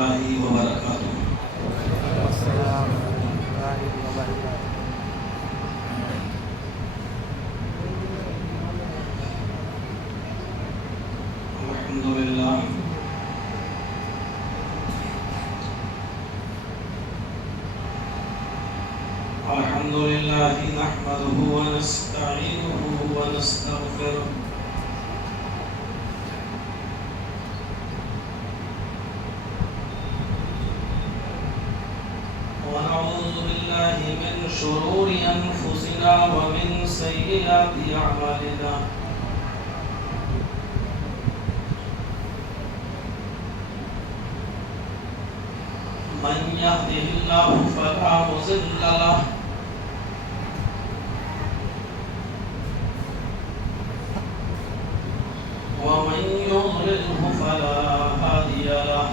الله وبركاته. السلام ورحمۃ اللہ وبرکاتہ. الحمد لله نحمده ونستعينه ونستغفره ونعوذ بالله من شرور أنفسنا ومن سيئات أعمالنا. من يهده الله فلا مضل له ومن يضلله فلا هادي له.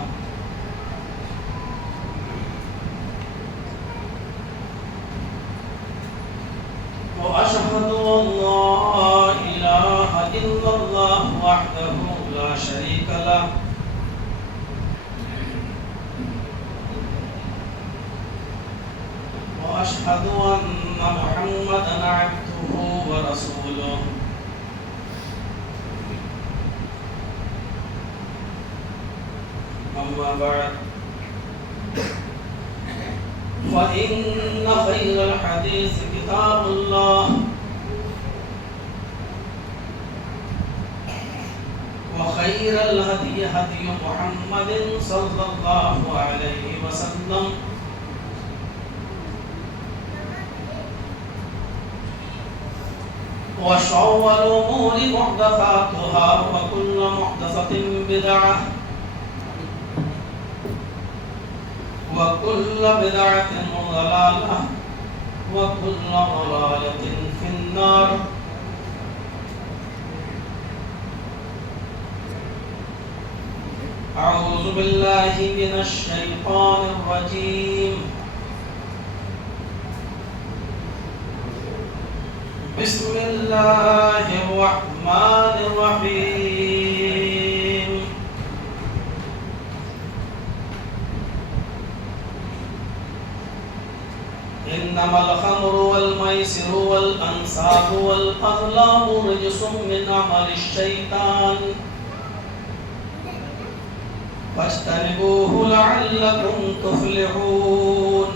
وأشهد أن لا إله إلا الله وحده لا شريك له وأشهد أن محمدا عبده ورسوله. أما بعد فإن خير الحديث كتاب الله وخير الهدي هدي محمد صلى الله عليه وسلم وشر الأمور محدثاتها وكل محدثة بدعة وكل بدعة ضلالة وكل ضلالة في النار. أعوذ بالله من الشيطان الرجيم. بسم الله الرحمن الرحيم. إنما الخمر والميسر والأنصاب والأزلام رجس من عمل الشيطان فاجتنبوه لعلكم تفلحون.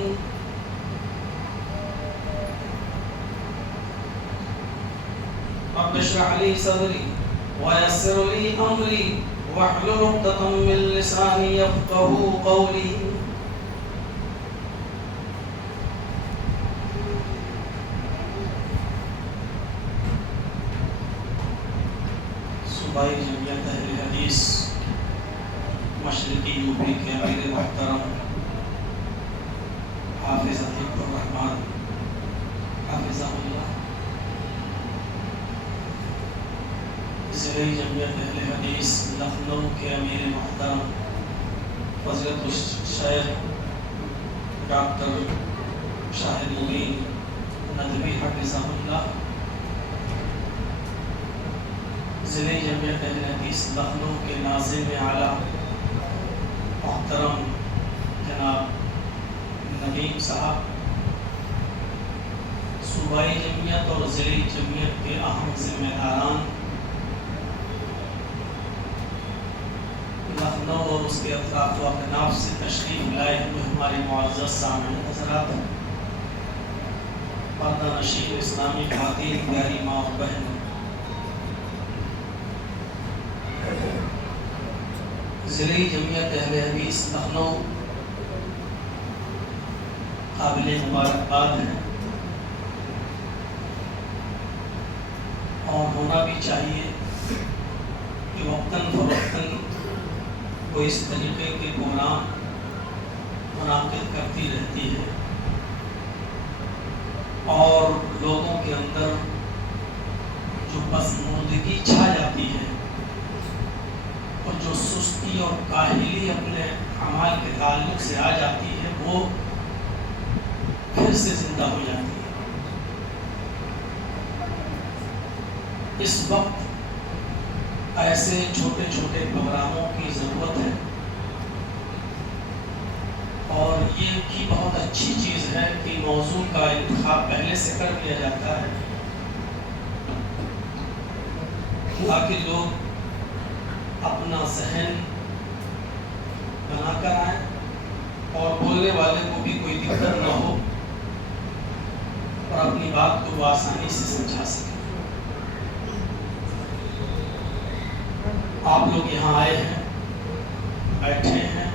رب اشرح لي صدري ويسر لي أمري واحلل عقدة من لساني يفقهوا قولي. صوبائی جمعیت اہل حدیث مشرقی یوپی کے امیر محترم حافظ عتیق الرحمان حافظہ اللہ، ضلع جمعیت اہل حدیث لکھنؤ کے امیر محترم فضیلت الشیخ ڈاکٹر شاہد مبین ندوی حافظہ اللہ، ضلع جمعیت اہل حدیث لکھنؤ کے ناظم اعلیٰ محترم جناب ندیم صاحب، صوبائی جمعیت اور ضلعی جمعیت کے اہم ذمہ داران، لکھنؤ اور اس کے اطراف و اکناف سے تشریف لائے ہوئے ہمارے معزز سامعین حضرات، پردہ نشین اسلامی خواتین، پیاری ماں اور بہن، ضلعی جمعیت اہل حدیث لکھنؤ قابل مبارکباد ہے اور ہونا بھی چاہیے کہ وقتاً فوقتاً وہ اس طریقے کے پروگرام منعقد کرتی رہتی ہے اور لوگوں کے اندر جو پسماندگی چھا جاتی ہے اور جو سستی اور کاہلی اپنے اعمال کے تعلق سے آ جاتی ہے وہ پھر سے زندہ ہو جاتی ہے. اس وقت ایسے چھوٹے چھوٹے پروگراموں کی ضرورت ہے کی بہت اچھی چیز ہے کہ موضوع کا انتخاب پہلے سے کر دیا جاتا ہے تاکہ لوگ اپنا ذہن بنا کر آئیں اور بولنے والے کو بھی کوئی دقت نہ ہو اور اپنی بات کو وہ آسانی سے سمجھا سکیں۔ آپ لوگ یہاں آئے ہیں، بیٹھے ہیں،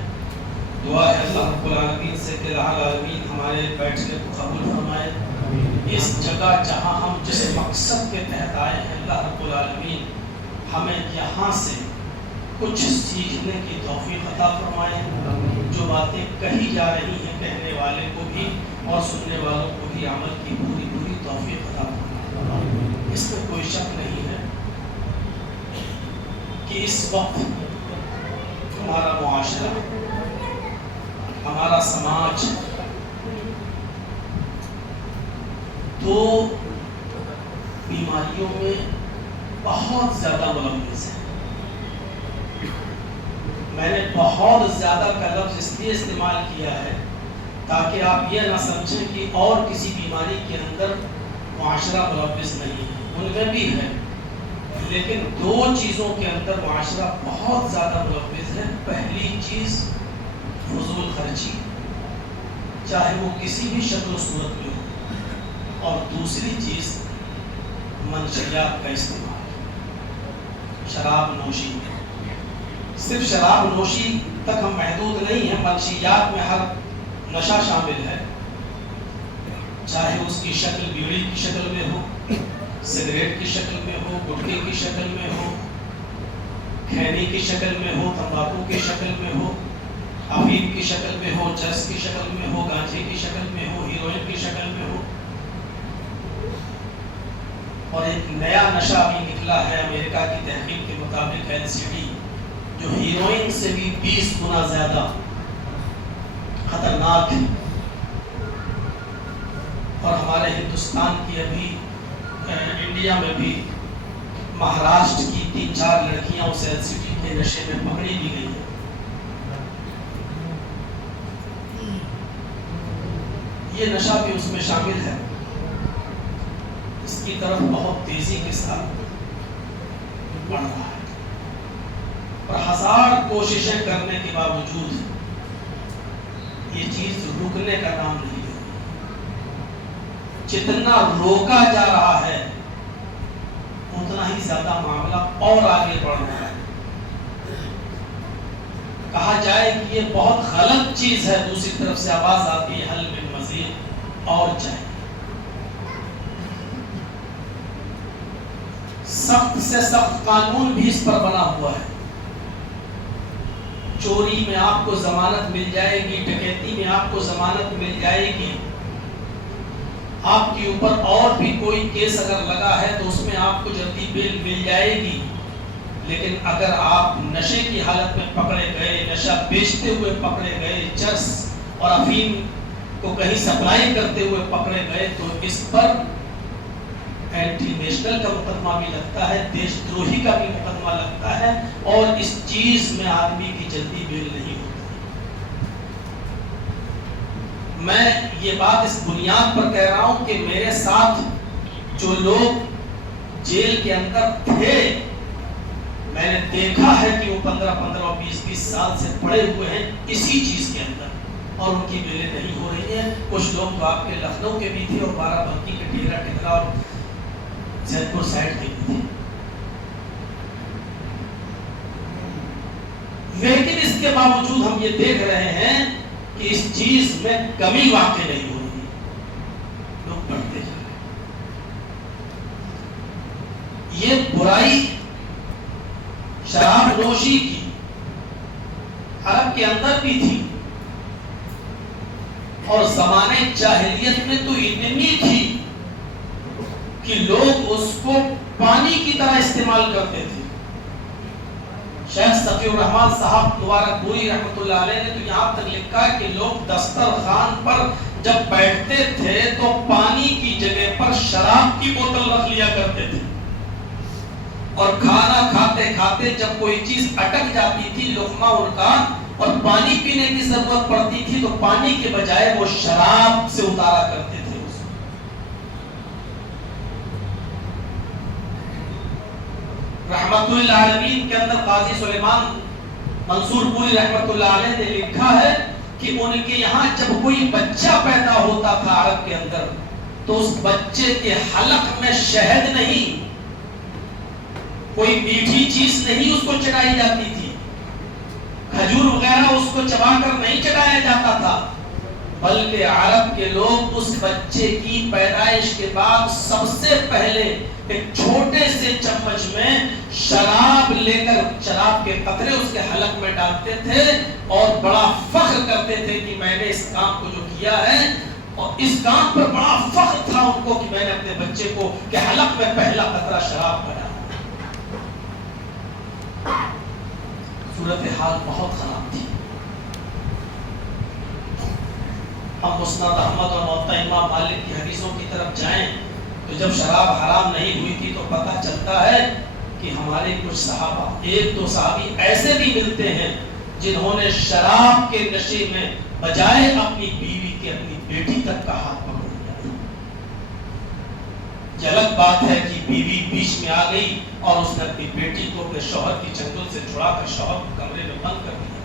دعا ہے اللہ رب العالمین سے کہ العالمین ہمارے بیٹھنے کو قبول فرمائے۔ اس جگہ جہاں ہم جس مقصد کے تحت آئے ہیں اللہ رب العالمین ہمیں یہاں سے کچھ سیکھنے کی توفیق عطا فرمائے۔ جو باتیں کہی جا رہی ہیں کہنے والے کو بھی اور سننے والوں کو بھی عمل کی پوری پوری توفیق عطا فرمائے۔ اس میں کوئی شک نہیں ہے کہ اس وقت ہمارا معاشرہ، ہمارا سماج دو بیماریوں میں بہت زیادہ ملوث ہے۔ میں نے بہت زیادہ کا لفظ اس لیے استعمال کیا ہے تاکہ آپ یہ نہ سمجھیں کہ اور کسی بیماری کے اندر معاشرہ ملوث نہیں ہے، ان میں بھی ہے، لیکن دو چیزوں کے اندر معاشرہ بہت زیادہ ملوث ہے۔ پہلی چیز فضول خرچی، چاہے وہ کسی بھی شکل و صورت میں ہو، اور دوسری چیز منشیات کا استعمال، شراب نوشی۔ صرف شراب نوشی تک ہم محدود نہیں ہیں، منشیات میں ہر نشہ شامل ہے، چاہے اس کی شکل بیڑی کی شکل میں ہو، سگریٹ کی شکل میں ہو، گٹکے کی شکل میں ہو، کھینی کی شکل میں ہو، تمباکو کی شکل میں ہو، افیم کی شکل میں ہو، چرس کی شکل میں ہو، گانجے کی شکل میں ہو، ہیروئن کی شکل میں ہو۔ اور ایک نیا نشہ بھی نکلا ہے امریکہ کی تحقیق کے مطابق، LSD، جو ہیروئن سے بھی 20 گنا زیادہ خطرناک ہے۔ اور ہمارے ہندوستان کی ابھی انڈیا میں بھی مہاراشٹر کی 3-4 لڑکیاں اس LSD کے نشے میں پکڑی بھی گئی ہیں۔ یہ نشہ بھی اس میں شامل ہے، اس کی طرف بہت تیزی کے ساتھ بڑھ رہا ہے، اور 1000 کوششیں کرنے کے باوجود یہ چیز رکنے کا نام نہیں ہے۔ جتنا روکا جا رہا ہے اتنا ہی زیادہ معاملہ اور آگے بڑھ رہا ہے۔ کہا جائے کہ یہ بہت غلط چیز ہے، دوسری طرف سے آواز آتی ہے حل من مزید، اور چاہیے۔ سخت سے سخت قانون بھی اس پر بنا ہوا ہے۔ چوری میں آپ کو ضمانت مل جائے گی، ڈکیتی میں آپ کو ضمانت مل جائے گی، آپ کے اوپر اور بھی کوئی کیس اگر لگا ہے تو اس میں آپ کو جلدی بیل مل جائے گی، لیکن اگر آپ نشے کی حالت میں پکڑے گئے، نشہ بیچتے ہوئے پکڑے گئے، چرس اور افیم کو کہیں سپلائی کرتے ہوئے پکڑے گئے، تو اس پر اینٹی نیشنل کا مقدمہ بھی لگتا ہے، دیش دروہی کا بھی مقدمہ لگتا ہے، اور اس چیز میں آدمی کی جلدی بیل نہیں ہوتی۔ میں یہ بات اس بنیاد پر کہہ رہا ہوں کہ میرے ساتھ جو لوگ جیل کے اندر تھے، میں نے دیکھا ہے کہ وہ 15 اور 20 سال سے پڑے ہوئے ہیں اسی چیز کے اندر، اور ان کی بیلیں نہیں ہو رہی ہیں۔ کچھ لوگ تو آپ کے لکھنؤ کے بھی تھے اور بارہ بنکی کے ٹیگرا اور زید پور سائڈ کے بھی تھے، لیکن اس کے باوجود ہم یہ دیکھ رہے ہیں کہ اس چیز میں کمی واقع نہیں ہو رہی، لوگ بڑھتے جا رہے ہیں۔ یہ برائی شراب نوشی کی عرب کے اندر بھی تھی، اور زمانے جاہلیت میں تو اتنی تھی کہ لوگ اس کو پانی کی طرح استعمال کرتے تھے۔ شیخ صفی الرحمن صاحب مبارک پوری رحمۃ اللہ علیہ نے تو یہاں تک لکھا کہ لوگ دسترخوان پر جب بیٹھتے تھے تو پانی کی جگہ پر شراب کی بوتل رکھ لیا کرتے تھے، اور کھانا کھاتے کھاتے جب کوئی چیز اٹک جاتی تھی لقمہ ان کا اور پانی پینے پینے کی ضرورت پڑتی تھی تو پانی کے بجائے وہ شراب سے اتارا کرتے تھے اس کو. رحمت اللہ عالمین کے اندر قاضی سلیمان منصور پوری رحمت اللہ علیہ نے لکھا ہے کہ ان کے یہاں جب کوئی بچہ پیدا ہوتا تھا عرب کے اندر تو اس بچے کے حلق میں شہد نہیں، کوئی میٹھی چیز نہیں اس کو چڑھائی جاتی تھی، کھجور وغیرہ اس کو چبا کر نہیں چڑھایا جاتا تھا، بلکہ عرب کے لوگ اس بچے کی پیدائش کے بعد سب سے پہلے ایک چھوٹے سے چمچ میں شراب لے کر شراب کے قطرے اس کے حلق میں ڈالتے تھے اور بڑا فخر کرتے تھے کہ میں نے اس کام کو جو کیا ہے، اور اس کام پر بڑا فخر تھا ان کو کہ میں نے اپنے بچے کو کہ حلق میں پہلا قطرہ شراب کا ڈالا. صورتحال بہت خراب تھی. ہم مسند احمد اور موطا امام مالک کی حدیثوں کی طرف جائیں تو جب شراب حرام نہیں ہوئی تھی تو پتہ چلتا ہے کہ ہمارے کچھ صحابہ، ایک دو صحابی ایسے بھی ملتے ہیں جنہوں نے شراب کے نشے میں بجائے اپنی بیوی کے اپنی بیٹی تک کا ہاتھ پکڑ لیا تھا. یہ الگ بات ہے کہ بیوی بیچ میں آ گئی اور اس نے اپنی بیٹی کو اپنے شوہر کی چنگل سے چھڑا کر شوہر کو کمرے میں بند کر دیا.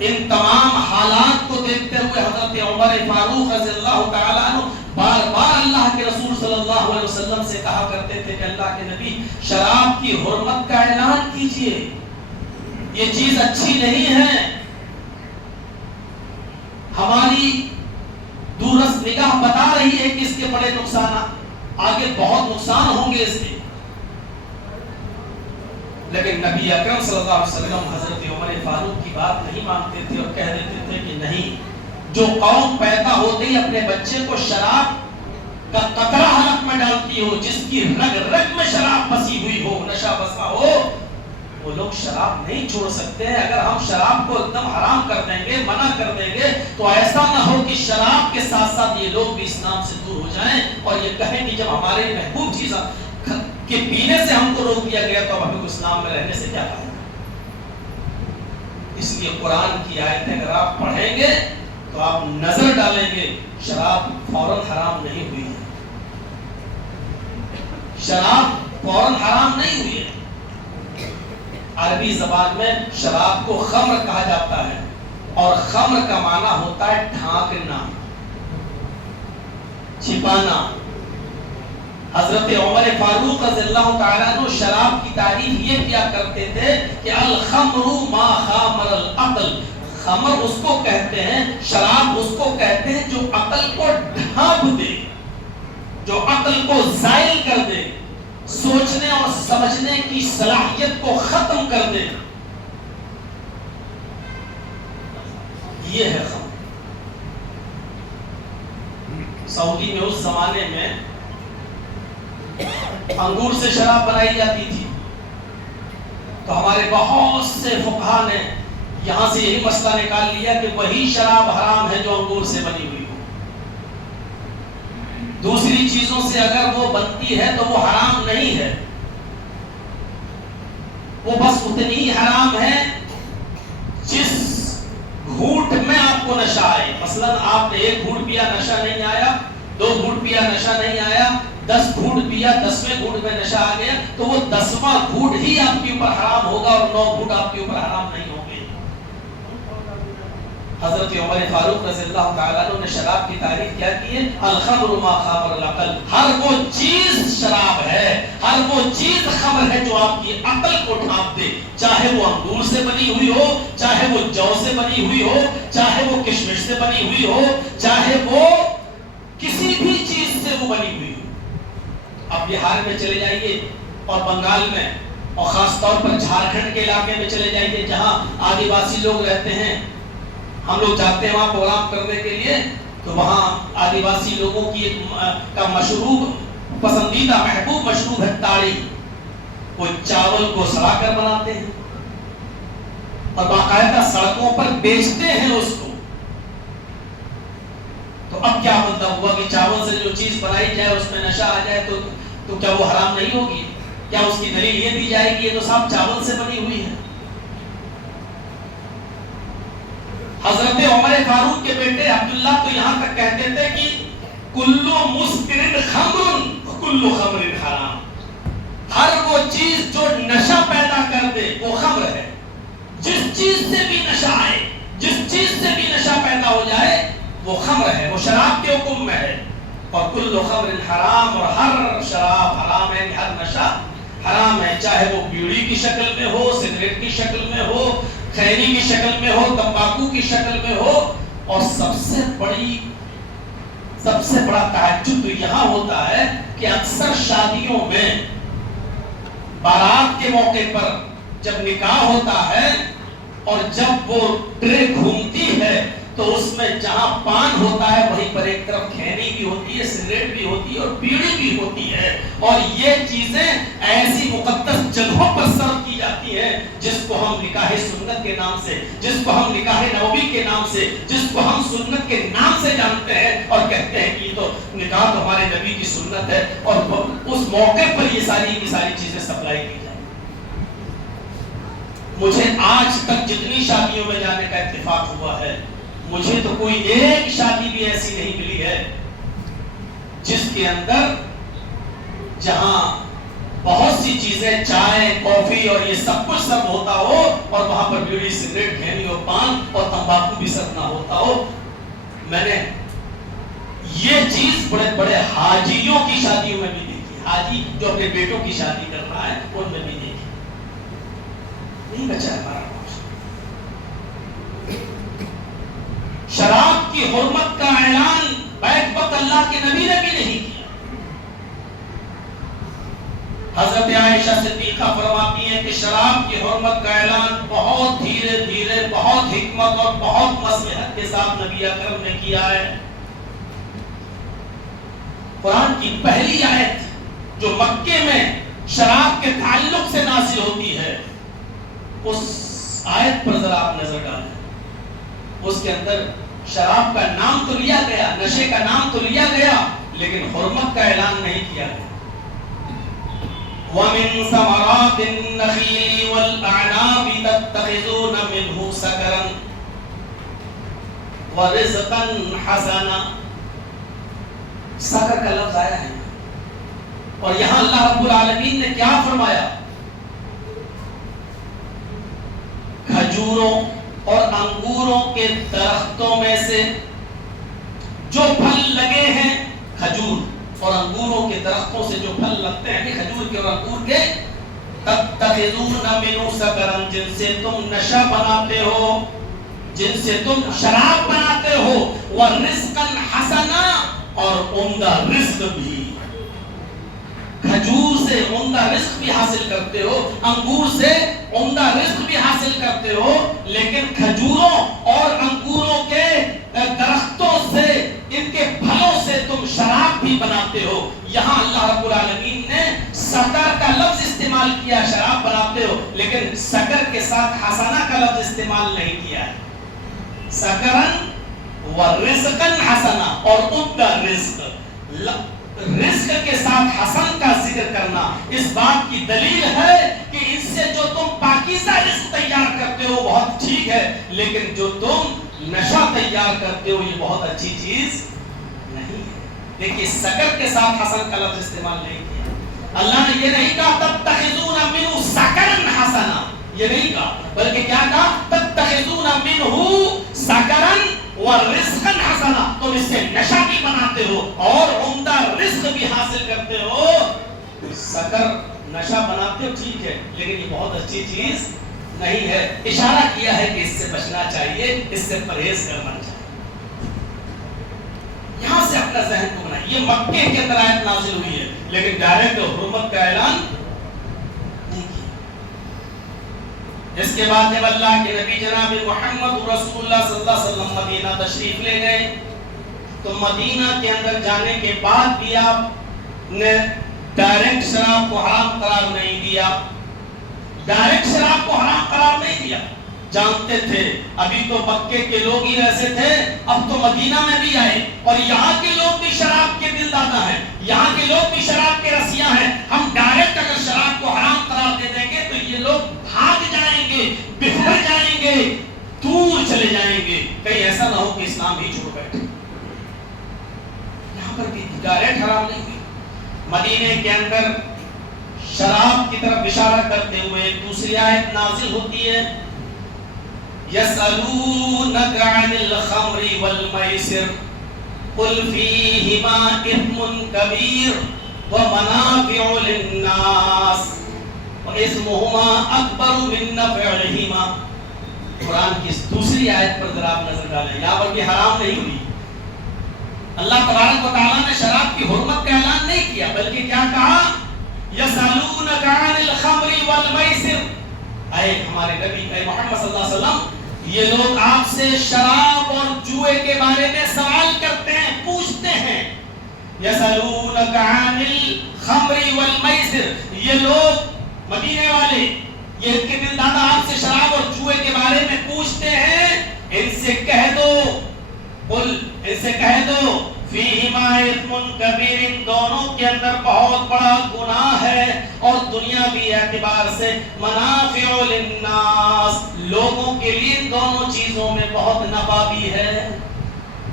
ان تمام حالات کو دیکھتے ہوئے حضرت عمر فاروق رضی اللہ تعالیٰ عنہ بار بار اللہ کے رسول صلی اللہ علیہ وسلم سے کہا کرتے تھے کہ اللہ کے نبی شراب کی حرمت کا اعلان کیجئے، یہ چیز اچھی نہیں ہے، ہماری دورست نگاہ بتا رہی ہے کہ اس کے بڑے نقصانات، آگے بہت نقصان ہوں گے اس سے. لیکن نبی اکرم صلی اللہ علیہ وسلم حضرت عمر فاروق کی بات نہیں مانتے تھے اور کہہ دیتے تھے کہ نہیں، جو قوم پیدا ہوتے ہی اپنے بچے کو شراب کا قطرہ حلق میں ڈالتی ہو، جس کی رگ رگ میں شراب بسی ہوئی ہو، نشہ بسا ہو، وہ لوگ شراب نہیں چھوڑ سکتے ہیں. اگر ہم شراب کو ایک دم حرام کر دیں گے، منع کر دیں گے، تو ایسا نہ ہو کہ شراب کے ساتھ ساتھ یہ لوگ بھی اسلام سے دور ہو جائیں اور یہ کہیں کہ جب ہمارے محبوب چیز کہ پینے سے ہم کو روک دیا گیا تو اب ہمیں اسلام میں رہنے سے کیا فائدہ. اس لیے قرآن کی آیتیں اگر آپ پڑھیں گے تو آپ نظر ڈالیں گے شراب فوراً حرام نہیں ہوئی ہے، شراب فوراً حرام نہیں ہوئی ہے. عربی زبان میں شراب کو خمر کہا جاتا ہے اور خمر کا معنی ہوتا ہے ڈھانکنا، چھپانا. حضرت عمر فاروق رضی اللہ تعالیٰ عنہ شراب کی تعریف یہ کیا کرتے تھے کہ الخمر ما خامر العقل، خمر اس کو کہتے ہیں، شراب اس کو کہتے ہیں جو عقل کو ڈھانپ دے، جو عقل کو زائل کر دے، سوچنے اور سمجھنے کی صلاحیت کو ختم کر دے. یہ ہے خمر. سعودی میں اس زمانے میں انگور سے شراب بنائی جاتی تھی تو ہمارے بہت سے فقہا نے یہاں سے یہی مسئلہ نکال لیا کہ وہی شراب حرام ہے جو انگور سے بنی ہوئی ہو. دوسری چیزوں سے اگر وہ بنتی ہے تو وہ حرام نہیں ہے، وہ بس اتنی ہی حرام ہے جس گھونٹ میں آپ کو نشہ آئے. مثلا آپ نے ایک گھونٹ پیا نشہ نہیں آیا، 2 گھونٹ پیا نشہ نہیں آیا، 10 گھونٹ پیا 10ویں گھونٹ میں نشہ آ گیا تو وہ 10واں گھونٹ ہی آپ کے اوپر حرام ہوگا اور 9 گھونٹ آپ کے اوپر حرام نہیں ہوں گے. حضرت عمر فاروق رضی اللہ تعالیٰ عنہ نے شراب کی تعریف کیا کی ہے؟ الخمر ما خامر العقل، ہر وہ چیز شراب ہے، ہر وہ چیز خمر ہے جو آپ کی عقل کو ڈھانپ دے، چاہے وہ انگور سے بنی ہوئی ہو، چاہے وہ جو سے بنی ہوئی ہو، چاہے وہ کشمش سے بنی ہوئی ہو، چاہے وہ کسی بھی چیز سے وہ بنی ہوئی ہو. اب بہار میں چلے جائیے اور بنگال میں اور خاص طور پر جھارکھنڈ کے علاقے میں چلے جائیے جہاں آدیواسی لوگ رہتے ہیں، ہم لوگ جاتے ہیں وہاں پروگرام کرنے کے لیے تو وہاں آدیواسی لوگوں کی کا مشروب، پسندیدہ محبوب مشروب ہے تاڑی. وہ چاول کو سڑا کر بناتے ہیں اور باقاعدہ سڑکوں پر بیچتے ہیں اس کو. تو اب کیا مطلب ہوا کہ چاول سے جو چیز بنائی جائے اس میں نشہ آ جائے تو کیا وہ حرام نہیں ہوگی؟ کیا اس کی دلیل یہ دی جائے گی یہ تو صاحب چاول سے بنی ہوئی ہے؟ فاروق کے بیٹے عبداللہ تو یہاں تک کہتے تھے کہ کلو مسکرن خمر کلو خمر حرام، ہر وہ چیز جو نشہ پیدا کر دے وہ خمر ہے. جس چیز سے بھی نشہ آئے، جس چیز سے بھی نشہ پیدا ہو جائے وہ خمر ہے، وہ شراب کے حکم میں ہے. اور کل خمر حرام، اور ہر شراب حرام ہے، ہر نشہ حرام ہے، چاہے وہ بیڑی کی شکل میں ہو، سگریٹ کی شکل میں ہو، خیری کی شکل میں ہو، تمباکو کی شکل میں ہو. اور سب سے بڑا تعجب تو یہاں ہوتا ہے کہ اکثر شادیوں میں بارات کے موقع پر جب نکاح ہوتا ہے اور جب وہ ٹرے گھومتی ہے تو اس میں جہاں پان ہوتا ہے وہیں پر ایک طرف کھینی بھی ہوتی ہے، سگریٹ بھی ہوتی ہے اور بیڑی بھی ہوتی ہے. اور یہ چیزیں ایسی مقدس جگہوں پر سرو کی جاتی ہیں جس کو ہم نکاح سنت کے نام سے، جس کو ہم نکاح نبوی کے نام سے، جس کو ہم سنت کے نام سے جانتے ہیں اور کہتے ہیں کہ یہ تو نکاح تو ہمارے نبی کی سنت ہے. اور اس موقع پر یہ ساری چیزیں سپلائی کی جائیں. مجھے آج تک جتنی شادیوں میں جانے کا اتفاق ہوا ہے، مجھے تو کوئی ایک شادی بھی ایسی نہیں ملی ہے جس کے اندر جہاں بہت سی چیزیں، چائے، کافی اور یہ سب کچھ سب ہوتا ہو اور وہاں پر بیڑی، سگریٹ، کھینی اور پان اور تمباکو بھی سب نہ ہوتا ہو. میں نے یہ چیز بڑے بڑے حاجیوں کی شادیوں میں بھی دیکھی. حاجی جو اپنے بیٹوں کی شادی کر رہا ہے ان میں بھی دیکھی. نہیں بچا ہمارا. شراب کی حرمت کا اعلان بیک وقت اللہ کے نبی نے بھی نہیں کیا. حضرت عائشہ صدیقہ فرماتی ہیں کہ شراب کی حرمت کا اعلان بہت دھیرے دھیرے، بہت حکمت اور بہت مصلحت کے ساتھ نبی اکرم نے کیا ہے. قرآن کی پہلی آیت جو مکے میں شراب کے تعلق سے نازل ہوتی ہے، اس آیت پر ذرا آپ نظر ڈالیں. اس کے اندر شراب کا نام تو لیا گیا، نشے کا نام تو لیا گیا، لیکن حرمت کا اعلان نہیں کیا گیا. وَمِن ثَمَرَاتِ النَّخِيلِ وَالْأَعْنَابِ تَتَّخِذُونَ مِنْهُ سَكَرًا وَرِزْقًا حَسَنًا. سکر کا لفظ آیا ہے اور یہاں اللہ رب العالمین نے کیا فرمایا؟ کھجوروں اور انگوروں کے درختوں میں سے جو پھل لگے ہیں، کھجور اور انگوروں کے درختوں سے جو پھل لگتے ہیں، کھجور کے اور انگور کے، تتخذون منہ سکرا، جن سے تم نشہ بناتے ہو، جن سے تم شراب بناتے ہو، ورزقا حسنا، اور عمدہ رزق بھی. کھجور سے عمدہ رزق بھی حاصل کرتے ہو، انگور سے عمدہ رزق بھی حاصل کرتے ہو، لیکن کھجوروں اور انگوروں کے درختوں سے، ان کے پھلوں سے تم شراب بھی بناتے ہو. یہاں اللہ رب العالمین نے سکر کا لفظ استعمال کیا، شراب بناتے ہو، لیکن سکر کے ساتھ حسنہ کا لفظ استعمال نہیں کیا ہے. سکرن ورزقن حسنہ، اور عمدہ رزق. رزق کے ساتھ حسن کا ذکر کرنا اس بات کی دلیل ہے کہ اس سے جو تم پاکیزہ رزق تیار کرتے ہو بہت ٹھیک ہے، لیکن جو تم نشہ تیار کرتے ہو یہ بہت اچھی چیز نہیں ہے. دیکھیے سکر کے ساتھ حسن کا لفظ استعمال نہیں کیا. اللہ نے یہ نہیں کہا تتخذون منہ سکرا حسنا، یہ نہیں کہا، بلکہ کیا کہا؟ تتخذون منہ سکرا ورزقا حسنا، تم اس سے نشہ بھی بناتے ہو اور عمدہ رزق بھی حاصل کرتے ہو. سکر نشہ بناتے ہو ٹھیک ہے، لیکن یہ بہت اچھی چیز نہیں ہے. اشارہ کیا ہے کہ اس سے بچنا چاہیے، اس سے پرہیز کرنا چاہیے. یہاں سے اپنا ذہن کو بنائیں. یہ مکے کے اندر آیت نازل ہوئی ہے، لیکن ڈائریکٹ حرمت کا اعلان نہیں کیا. اس کے بعد جب اللہ کے نبی جناب محمد رسول اللہ صلی اللہ علیہ وسلم مدینہ تشریف لے گئے تو مدینہ کے اندر جانے کے بعد بھی آپ نے ڈائریکٹ شراب کو حرام قرار نہیں دیا. ڈائریکٹ شراب کو حرام قرار نہیں دیا. جانتے تھے ابھی تو مکے کے لوگ ہی ایسے تھے، اب تو مدینہ میں بھی آئے اور یہاں کے لوگ بھی شراب کے دل دادا ہیں، یہاں کے لوگ بھی شراب کے رسیاں ہیں. ہم ڈائریکٹ اگر شراب کو حرام قرار دے دیں گے تو یہ لوگ بھاگ جائیں گے، بکھر جائیں گے، دور چلے جائیں گے، کہیں ایسا نہ ہو کہ اسلام ہی چھوڑ بیٹھے۔ یہاں پر بھی سگریٹ حرام نہیں ہوئی، مدینے کے اندر شراب کی طرف اشارہ کرتے ہوئے ایک دوسری آیت نازل ہوتی ہے، یسألونک عن الخمر والمیسر قل فیہما اثم کبیر ومنافع للناس واسمہما اکبر من نفعہما۔ قرآن کی اس دوسری آیت پر ذرا آپ نظر ڈالیں، یہاں پر کہ حرام نہیں ہوئی۔ اللہ تبارک و تعالیٰ نے شراب کی حرمت کا اعلان نہیں کیا، بلکہ کیا کہا؟ یسألونک عن الخمر والمیسر، اے ہمارے نبی اے محمد صلی اللہ علیہ وسلم، یہ لوگ آپ سے شراب اور جوئے کے بارے میں سوال کرتے ہیں، پوچھتے ہیں۔ یسألونک عن الخمر والمیسر، یہ لوگ مدینے والے، یہ کے دل دادا آپ سے شراب اور جوئے کے بارے میں پوچھتے ہیں، ان سے کہہ دو، قل ان سے کہہ دو فیہما اثم کبیر، ان دونوں کے اندر بہت بڑا گناہ ہے اور دنیاوی اعتبار سے منافع للناس، لوگوں کے لیے ان دونوں چیزوں میں بہت نفع بھی ہے،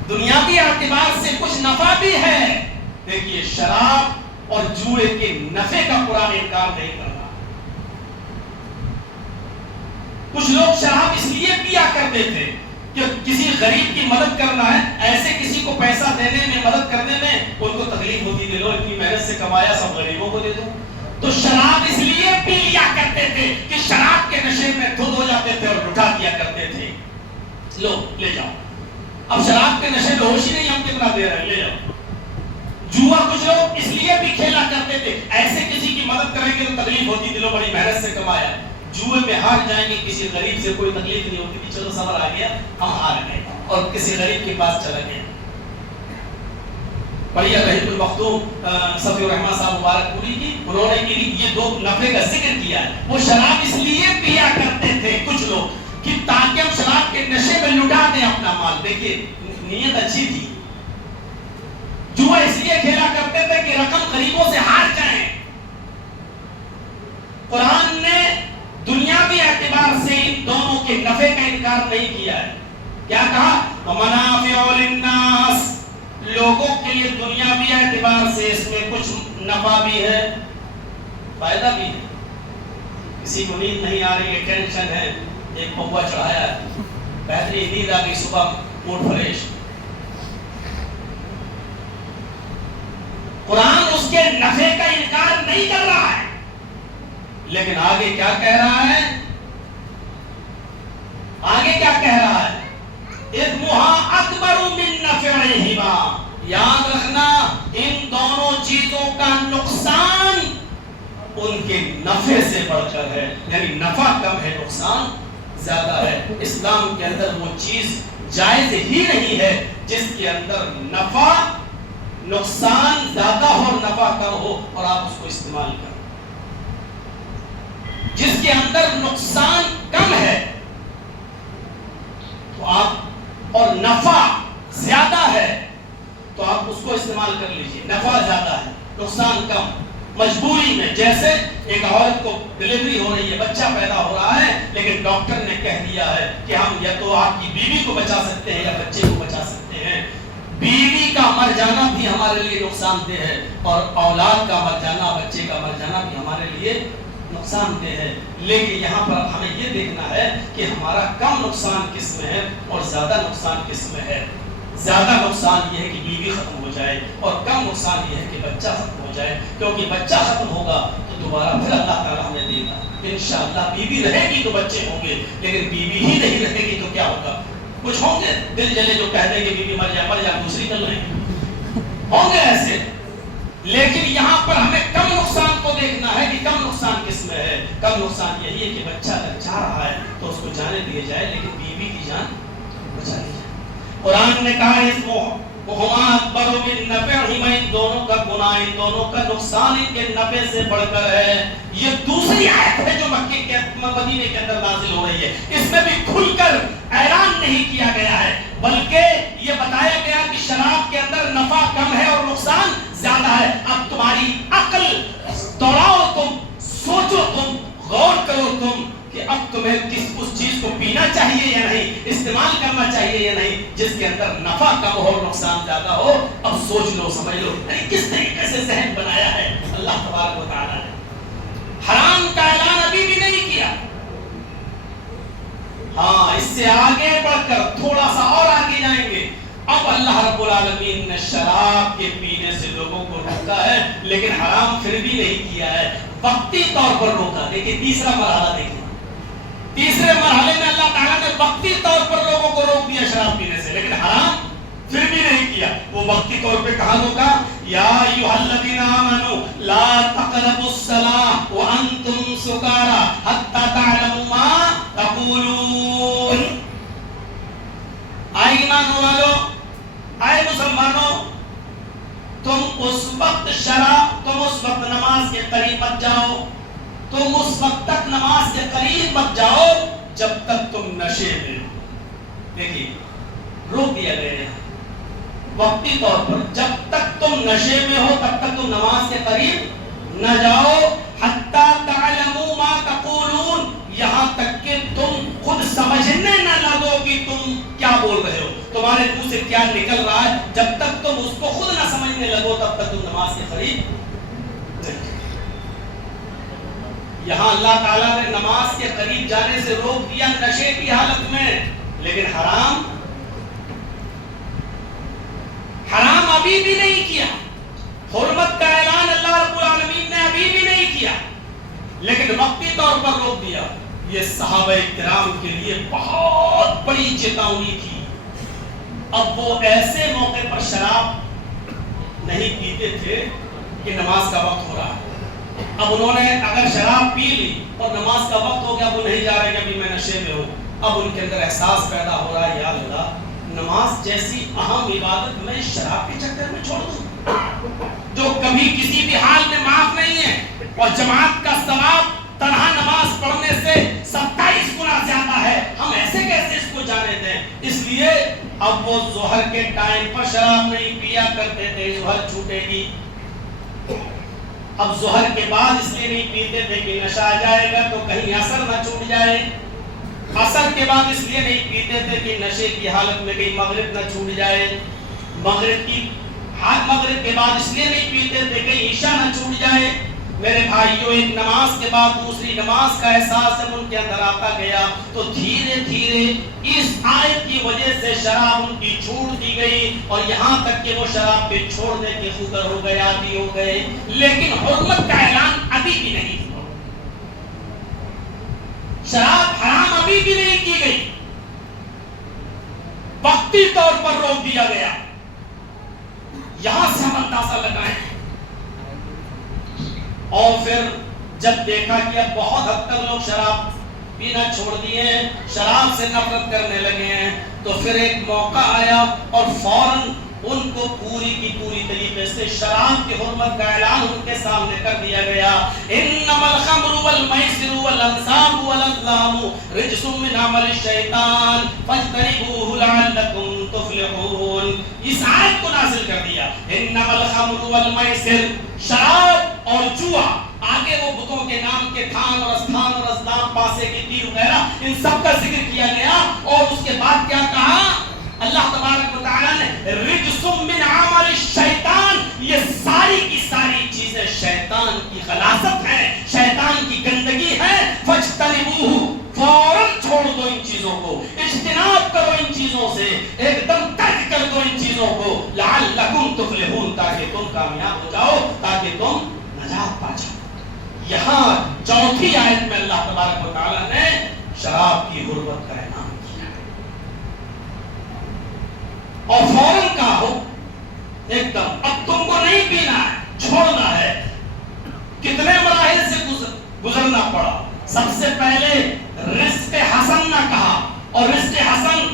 دنیاوی اعتبار سے کچھ نفع بھی ہے۔ دیکھیے شراب اور جوئے کے نفع کا قرآن انکار نہیں کر رہا۔ کچھ لوگ شراب اس لیے پیا کرتے تھے کہ کسی غریب کی مدد کرنا ہے، ایسے کسی کو پیسہ دینے میں مدد کرنے میں ان کو تکلیف ہوتی تھی، لو اتنی محنت سے کمایا سب غریبوں کو دے دو، تو شراب اس لیے پی لیا کرتے تھے کہ شراب کے نشے میں دھت ہو جاتے تھے اور لٹا دیا کرتے تھے، لو لے جاؤ۔ اب شراب کے نشے میں ہوش ہی نہیں، ہم کتنا دے رہے ہیں، لے جاؤ۔ جوا کچھ لوگ اس لیے بھی کھیلا کرتے تھے، ایسے کسی کی مدد کریں گے تو تکلیف ہوتی تھی، لو بڑی محنت سے کمایا، جوئے میں ہار جائیں گے کسی غریب سے کوئی تکلیف نہیں ہوتی تھی، چلو صبر آ گیا ہم ہار گئے اور کسی غریب کے پاس چلا گئے۔ پڑھیے رحیق المختوم صفی الرحمن صاحب مبارک پوری کی، انہوں نے یہ دو نفع کا ذکر کیا ہے۔ وہ شراب اس لیے پیا کرتے تھے کچھ لوگ کہ تاکہ ہم شراب کے نشے میں لٹا دیں اپنا مال، دیکھیے نیت اچھی تھی۔ جوا اس لیے کھیلا کرتے تھے کہ رقم غریبوں سے ہار جائیں۔ قرآن نے دنیاوی اعتبار سے ان دونوں کے نفع کا انکار نہیں کیا ہے، کیا کہا؟ وَمَنَافِعُ لِلنَّاسِ، لوگوں کے لیے دنیاوی اعتبار سے اس میں کچھ نفع بھی ہے، فائدہ بھی ہے۔ کسی کو نیند نہیں آ رہی ہے، ٹینشن ہے، ایک پوا چڑھایا ہے، بہترین نیند آ گئی، صبح موڈ فریش۔ قرآن اس کے نفع کا انکار نہیں کر رہا ہے، لیکن آگے کیا کہہ رہا ہے؟ آگے کیا کہہ رہا ہے؟ اِذْمُهَا أَكْبَرُ مِن نَفْعِهِمَا، یاد رکھنا ان دونوں چیزوں کا نقصان ان کے نفع سے بڑھ کر ہے، یعنی نفع کم ہے نقصان زیادہ ہے۔ اسلام کے اندر وہ چیز جائز ہی نہیں ہے جس کے اندر نفع نقصان زیادہ ہو اور نفع کم ہو اور آپ اس کو استعمال کریں۔ جس کے اندر نقصان کم ہے تو آپ اور نفع زیادہ ہے تو آپ اس کو استعمال کر لیجئے، نفع زیادہ ہے نقصان کم۔ مجبوری میں، جیسے ایک عورت کو ڈلیوری ہو رہی ہے، بچہ پیدا ہو رہا ہے، لیکن ڈاکٹر نے کہہ دیا ہے کہ ہم یا تو آپ کی بیوی کو بچا سکتے ہیں یا بچے کو بچا سکتے ہیں۔ بیوی کا مر جانا بھی ہمارے لیے نقصان دہ ہے اور اولاد کا مر جانا، بچے کا مر جانا بھی ہمارے لیے نقصان دہ ہے، لیکن یہاں پر ہمیں یہ دیکھنا ہے کہ ہمارا کم نقصان کس میں ہے اور زیادہ نقصان کس میں ہے۔ زیادہ نقصان یہ ہے کہ بیوی ختم ہو جائے اور کم نقصان یہ ہے کہ بچہ ختم ہو جائے، کیونکہ بچہ ختم ہوگا تو دوبارہ پھر اللہ تعالیٰ ہمیں دے گا انشاءاللہ۔ بیوی رہے گی تو بچے ہوں گے، لیکن بیوی ہی نہیں رہے گی تو کیا ہوگا؟ کچھ ہوں گے دل جلے جو کہہ دیں گے بیوی مر جائے دوسری کر لیں گے، ہوں گے ایسے، لیکن یہاں پر ہمیں کم نقصان کو دیکھنا ہے کہ کم نقصان کس میں ہے۔ کم نقصان یہی ہے کہ بچہ اگر جا رہا ہے تو اس کو جانے دیا جائے، لیکن بیوی کی جان بچا لی جائے۔ قرآن نے کہا اِذْمُهُمَا أَكْبَرُ مِن نَفْعِهِمَا، ان دونوں کا گناہ، ان دونوں کا نقصان ان کے نفع سے بڑھ کر ہے۔ یہ دوسری آیت ہے جو مکے کے مدینے کے اندر نازل ہو رہی ہے، اس میں بھی کھل کر اعلان نہیں کیا گیا ہے، بلکہ یہ بتایا گیا کہ شراب کے اندر نفع کم ہے اور نقصان زیادہ ہے۔ اب تمہاری عقل دوڑاؤ، تم سوچو، تم غور کرو تم کہ اب تمہیں اس چیز کو پینا چاہیے یا نہیں، استعمال کرنا چاہیے یا نہیں جس کے اندر نفع کم ہو اور نقصان زیادہ ہو. اب سوچ لو، سمجھ لو، یعنی کس طریقے سے ذہن بنایا ہے اللہ تبارک و تعالیٰ نے. حرام کا اعلان ابھی بھی نہیں کیا. ہاں، اس سے آگے بڑھ کر تھوڑا سا اور آگے جائیں گے. اب اللہ رب العالمین نے شراب کے پینے سے لوگوں کو روکا ہے، لیکن حرام پھر بھی نہیں کیا ہے، وقتی طور پر روکا. دیکھیں تیسرا مرحلہ، دیکھیں تیسرے مرحلے میں اللہ تعالیٰ نے وقتی طور پر لوگوں کو روک دیا شراب پینے سے، لیکن حرام پھر بھی نہیں کیا. وہ وقتی طور پہ کہاں روکا؟ یا ایھا الذین آمنوا لا تقربوا الصلاۃ وانتم سکارى حتى تعلموا ما تقولون. آئے ایمان والو، آئے مسلمانوں، تم اس وقت نماز کے قریب مت جاؤ، تم اس وقت تک نماز کے قریب مت جاؤ جب تک تم نشے میں ہو. دیکھیے روک دیا گیا ہے وقتی طور پر، جب تک تم نشے میں ہو تب تک تم نماز کے قریب نہ جاؤ. حتی تعلموا ما تقولون، یہاں تک کہ تم خود سمجھنے نہ لگو کہ تم کیا بول رہے ہو، تمہارے منہ سے کیا نکل رہا ہے. جب تک تم اس کو خود نہ سمجھنے لگو تب تک تم نماز کے قریب نہیں. یہاں اللہ تعالیٰ نے نماز کے قریب جانے سے روک دیا نشے کی حالت میں، لیکن حرام ابھی بھی نہیں کیا. حرمت کا اعلان اللہ رب العالمین نے ابھی بھی نہیں کیا، لیکن وقتی طور پر روک دیا. یہ صحابہ کرام کے لیے بہت بڑی چیتاونی تھی. اب وہ ایسے موقع پر شراب نہیں پیتے تھے کہ نماز کا وقت ہو رہا ہے. اب انہوں نے اگر شراب پی لی اور نماز کا وقت ہو گیا، وہ نہیں جا رہے کہ ابھی میں نشے میں ہوں. اب ان کے اندر احساس پیدا ہو رہا ہے، یا اللہ نماز جیسی اہم عبادت میں شراب کے چکر میں چھوڑ دوں جو کبھی کسی بھی حال میں معاف نہیں ہے، اور جماعت کا ثواب تنہا نماز پڑھنے سے 27 گنا زیادہ ہے. ہم ایسے کیسے اس کو جانے دیں؟ اس لیے اب وہ ظہر کے ٹائم پر شراب نہیں پیا کرتے تھے، ظہر چھوٹے گی. اب ظہر کے بعد اس لیے نہیں پیتے تھے کہ نشہ آ جائے گا تو کہیں اثر نہ چھوٹ جائے. اثر کے بعد اس لیے نہیں پیتے تھے کہ نشے کی حالت میں کہیں مغرب نہ چھوٹ جائے. مغرب کے بعد اس لیے نہیں پیتے تھے کہیں عشاء نہ چھوٹ جائے. میرے بھائیوں، ایک نماز کے بعد دوسری نماز کا احساس جب ان کے اندر آتا گیا تو دھیرے دھیرے اس آیت کی وجہ سے شراب ان کی چھوٹ دی گئی، اور یہاں تک کہ وہ شراب پہ چھوڑنے کے قدر ہو گئے، عادی ہو گئے. لیکن حرمت کا اعلان ابھی بھی نہیں، شراب حرام ابھی بھی نہیں کی گئی، وقتی طور پر روک دیا گیا. یہاں سے ہم اندازہ لگائیں. اور پھر جب دیکھا کہ اب بہت حد تک لوگ شراب پینا چھوڑ دیے ہیں، شراب سے نفرت کرنے لگے ہیں، تو پھر ایک موقع آیا اور فوراً ان کو پوری کی پوری طریقے سے شراب کی حرمت کا اعلان ان کے سامنے کر دیا گیا. انما الخمر والمیسر والانصاب والازلام رجس من عمل الشیطان فاجتنبوه لعلکم تفلحون. اس آیت کو نازل کر دیا. انما الخمر والمیسر، شراب اور جوا، آگے وہ بتوں کے نام کے تھان اور استھان اور ازلام، پاسے کی تیر وغیرہ، ان سب کا ذکر کیا گیا. اور اس کے بعد کیا کہا اللہ تبارک و تعالیٰ نے؟ رجس من عمل الشیطان، یہ ساری کی ساری چیزیں شیطان کی غلاظت ہے، شیطان کی گندگی ہے. فاجتنبوہ، فوراً چھوڑ دو ان چیزوں کو، اجتناب کرو ان چیزوں سے، ایک دم ترک کر دو ان چیزوں کو. لعلکم تفلحون، تاکہ تم کامیاب ہو جاؤ، تاکہ تم نجات پا جاؤ. یہاں چوتھی آیت میں اللہ تبارک و تعالیٰ نے شراب کی حرمت کا اعلان کیا، اور فوراً کہا ہو ایک دم اب تم کو نہیں پینا ہے، چھوڑنا ہے. کتنے مراحل سے گزرنا پڑا. سب سے پہلے رزق حسن نہ کہا، اور رزق حسن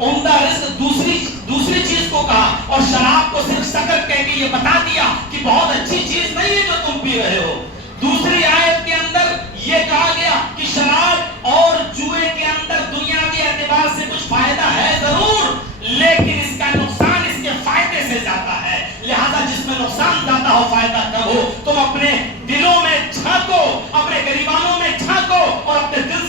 عمدہ رزق دوسری چیز کو کہا، اور شراب کو صرف شکر کہہ کے یہ بتا دیا کہ بہت اچھی چیز نہیں ہے جو تم پی رہے ہو. دوسری آیت کے اندر یہ کہا گیا کہ شراب اور جوئے کے اندر دنیاوی اعتبار سے کچھ فائدہ ہے ضرور، لیکن اس کا نقصان اس کے فائدے سے زیادہ ہے. لہذا جس میں نقصان زیادہ ہو فائدہ کم ہو، تم اپنے دلوں میں جھانکو، اپنے گریبانوں میں جھانکو، اور اپنے دل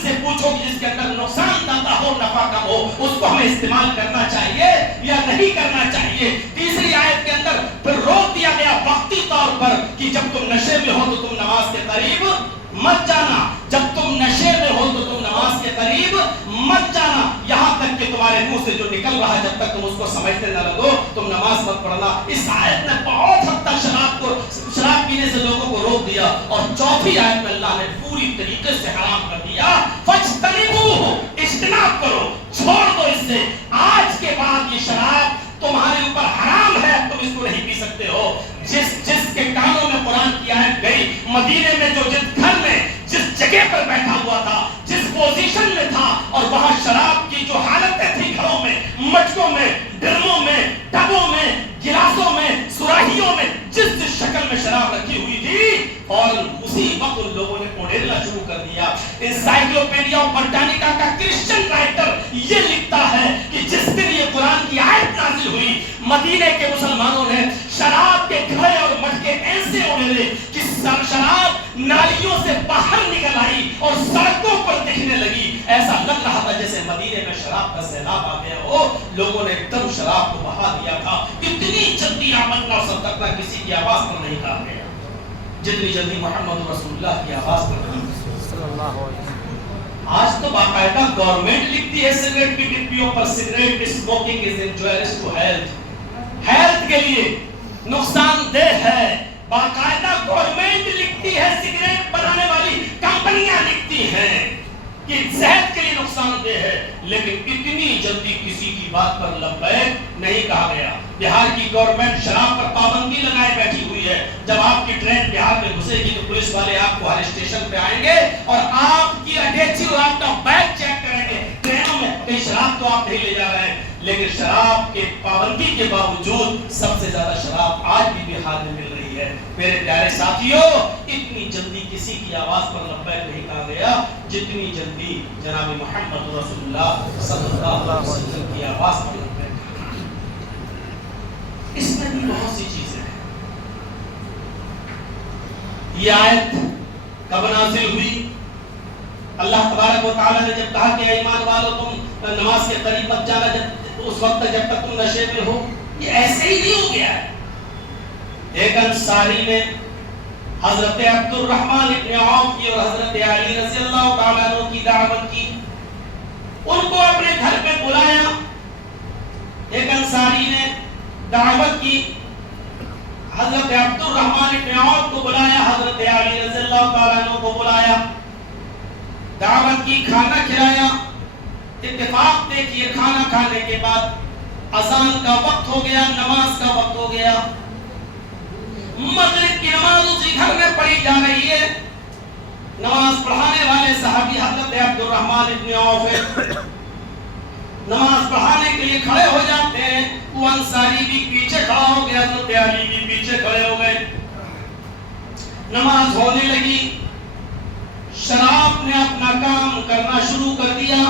نفع کم ہو اس کو ہمیں استعمال کرنا چاہیے یا نہیں کرنا چاہیے. تیسری آیت کے اندر پھر روک دیا گیا وقتی طور پر کہ جب تم نشے میں ہو تو تم نماز کے قریب مت جانا, جب تم نشے میں ہو تو تم نماز کے قریب مت جانا, یہاں تک کہ تمہارے منہ سے جو نکل رہا ہے جب تک تم اس کو سمجھتے نہ لگو تم نماز مت پڑھنا. اس آیت نے بہت حد تک شراب پینے سے لوگوں کو روک دیا. اور چوتھی آیت میں اللہ نے پوری طریقے سے حرام کر دیا, فاجتنبوہ, اجتناب کرو, چھوڑ دو اس سے. آج کے بعد یہ شراب تمہارے اوپر حرام ہے, تم اس کو نہیں پی سکتے ہو. جس کے کانوں میں قرآن کی آیت گئی, مدینے میں جو جس گھر میں جس جگہ پر بیٹھا ہوا تھا, جس پوزیشن میں تھا, اور وہاں شراب کی جو حالتیں تھیں گھروں میں, مٹکوں میں, ڈرموں میں, ٹبوں میں, گلاسوں میں, سراہیوں میں, جس شکل میں شراب رکھی ہوئی تھی, اور اسی وقت ان لوگوں نے اوڈیلنا شروع کر دیا. انسائکلوپیڈیا برٹانیکا کا کرسچن رائٹر یہ لکھتا ہے کہ جس دن یہ قرآن کی آیت نازل ہوئی, مدینے کے مسلمانوں نے شراب کے گھڑے اور مٹکے ایسے اوڈیلے کہ شراب نالیوں سے باہر نکل آئی اور سڑکوں پر دکھنے لگی. ایسا لگ رہا تھا جیسے مدینے میں شراب کا سیلاب آ گیا ہو. لوگوں نے ایک دم شراب کو بہا دیا تھا. اتنی جلدی آمدنا اور صدقنا کسی کی آواز پر نہیں کہا گیا جتنی جلدی محمد رسول اللہ کی آواز پر صلی اللہ علیہ وسلم. آج تو باقاعدہ گورنمنٹ لکھتی ہے سگریٹ کی ڈبیوں پر, cigarette smoking is injurious to health, health کے لیے نقصان دہ ہے. باقاعدہ گورنمنٹ لکھتی ہے, سگریٹ بنانے والی کمپنیاں لکھتی ہیں کہ صحت کے لیے نقصان دہ ہے, لیکن اتنی جلدی کسی کی بات پر لبیک نہیں کہا گیا. بہار کی گورنمنٹ شراب پر پابندی لگائے بیٹھی ہوئی ہے. جب آپ کی ٹرین بہار میں گھسے گی تو پولیس والے آپ کو ہر اسٹیشن پہ آئیں گے اور آپ کی اٹیچی اور آپ کا بیگ چیک کریں گے. ٹرینوں میں کہیں شراب تو آپ نہیں لے جا رہے ہیں, لیکن شراب کے پابندی کے باوجود سب سے زیادہ شراب آج بھی بہار میں مل رہی ہے. میرے پیارے ساتھیوں, اتنی جلدی کسی کی آواز پر لبیک نہیں کہا گیا جتنی جلدی جناب محمد رسول اللہ صلی اللہ علیہ وسلم کی آواز پر لبیک. اس میں بھی بہت سی چیزیں ہیں. یہ آیت کب نازل ہوئی؟ اللہ تبارک و تعالی نے جب کہا کہ ایمان والو تم نماز کے قریب مت جانا جب اس وقت جب تک تم نشے میں ہو. یہ ایسے ہی نہیں ہو گیا ہے. ایک انصاری نے حضرت عبد الرحمن ابن عوف کی اور حضرت علی رضی اللہ تعالیٰ عنہ کی دعوت کی, ان کو اپنے گھر پہ بلایا. ایک انصاری نے دعوت کی, حضرت عبد الرحمن ابن عوف کو بلایا, حضرت علی رضی اللہ تعالیٰ عنہ کو بلایا, دعوت کی, کھانا کھلایا. اتفاق دیکھیے کھانا کھانے کے بعد اذان کا وقت ہو گیا, نماز کا وقت ہو گیا. مغرب کی نماز اسی گھر میں پڑھی جا رہی ہے. نماز پڑھانے والے صحابی حضرت عبد الرحمن ابن عوف ہے. نماز پڑھانے کے لیے کھڑے ہو جاتے ہیں. وہ انصاری بھی پیچھے کھڑا ہو گیا, حضرت علی بھی پیچھے کھڑے ہو گئے. نماز ہونے لگی. شراب نے اپنا کام کرنا شروع کر دیا.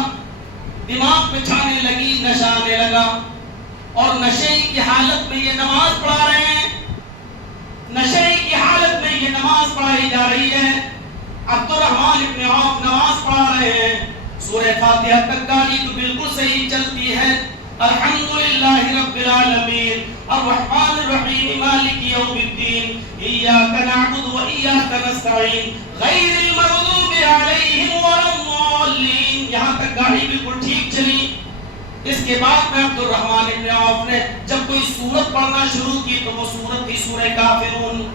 دماغ پہ چھانے لگی, نشہ آنے لگا, اور نشے کی حالت میں یہ نماز پڑھا رہے ہیں. نشے کی حالت میں یہ نماز پڑھائی جا رہی ہے. عبد الرحمن ابن عوف نماز پڑھا رہے ہیں. سورہ فاتحہ تک گاڑی تو بالکل صحیح چلتی ہے. الحمدللہ رب العالمین الرحمن الرحیم مالک یوم الدین ایاک نعبد و ایاک نستعین غیر المغضوب علیہم ولا الضالین. یہاں تک گاڑی بالکل ٹھیک چلی. اس کے بعد میں عبد الرحمن ابن عوف نے جب کوئی سورت پڑھنا شروع کی تو وہ سورت تھی سورہ کافرون.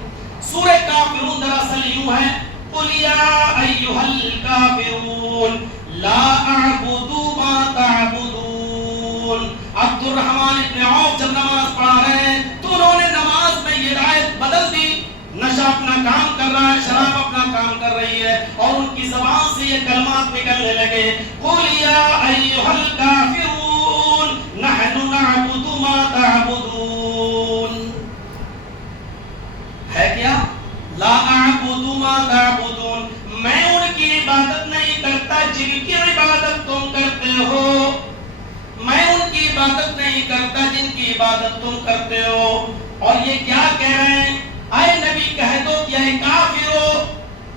سورہ کافرون دراصل یوں ہے, قل یا ایھا الکافرون لا اعبد ما تعبدون. عبد الرحمن ابن عوف جب نماز پڑھا رہے ہیں تو انہوں نے نماز میں یہ آیت بدل دی. نشہ اپنا کام کر رہا ہے, شراب اپنا کام کر رہی ہے, اور ان کی زبان سے یہ کلمات نکلنے لگے, قل یا ایھا الکافرون نحن نعبد ما تعبدون. ہے کیا؟ لا اعبد ما تعبدون, میں ان کی عبادت نہیں کرتا جن کی عبادت تم کرتے ہو. میں ان کی عبادت نہیں کرتا جن کی عبادت تم کرتے ہو. اور یہ کیا کہہ رہے ہیں؟ اے نبی کہہ دو کہ اے کافرو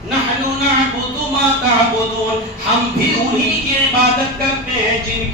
نحن نعبد ما تعبدون, ہم بھی انہی کی عبادت کرتے ہیں جن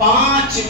5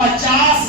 50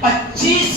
25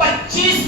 25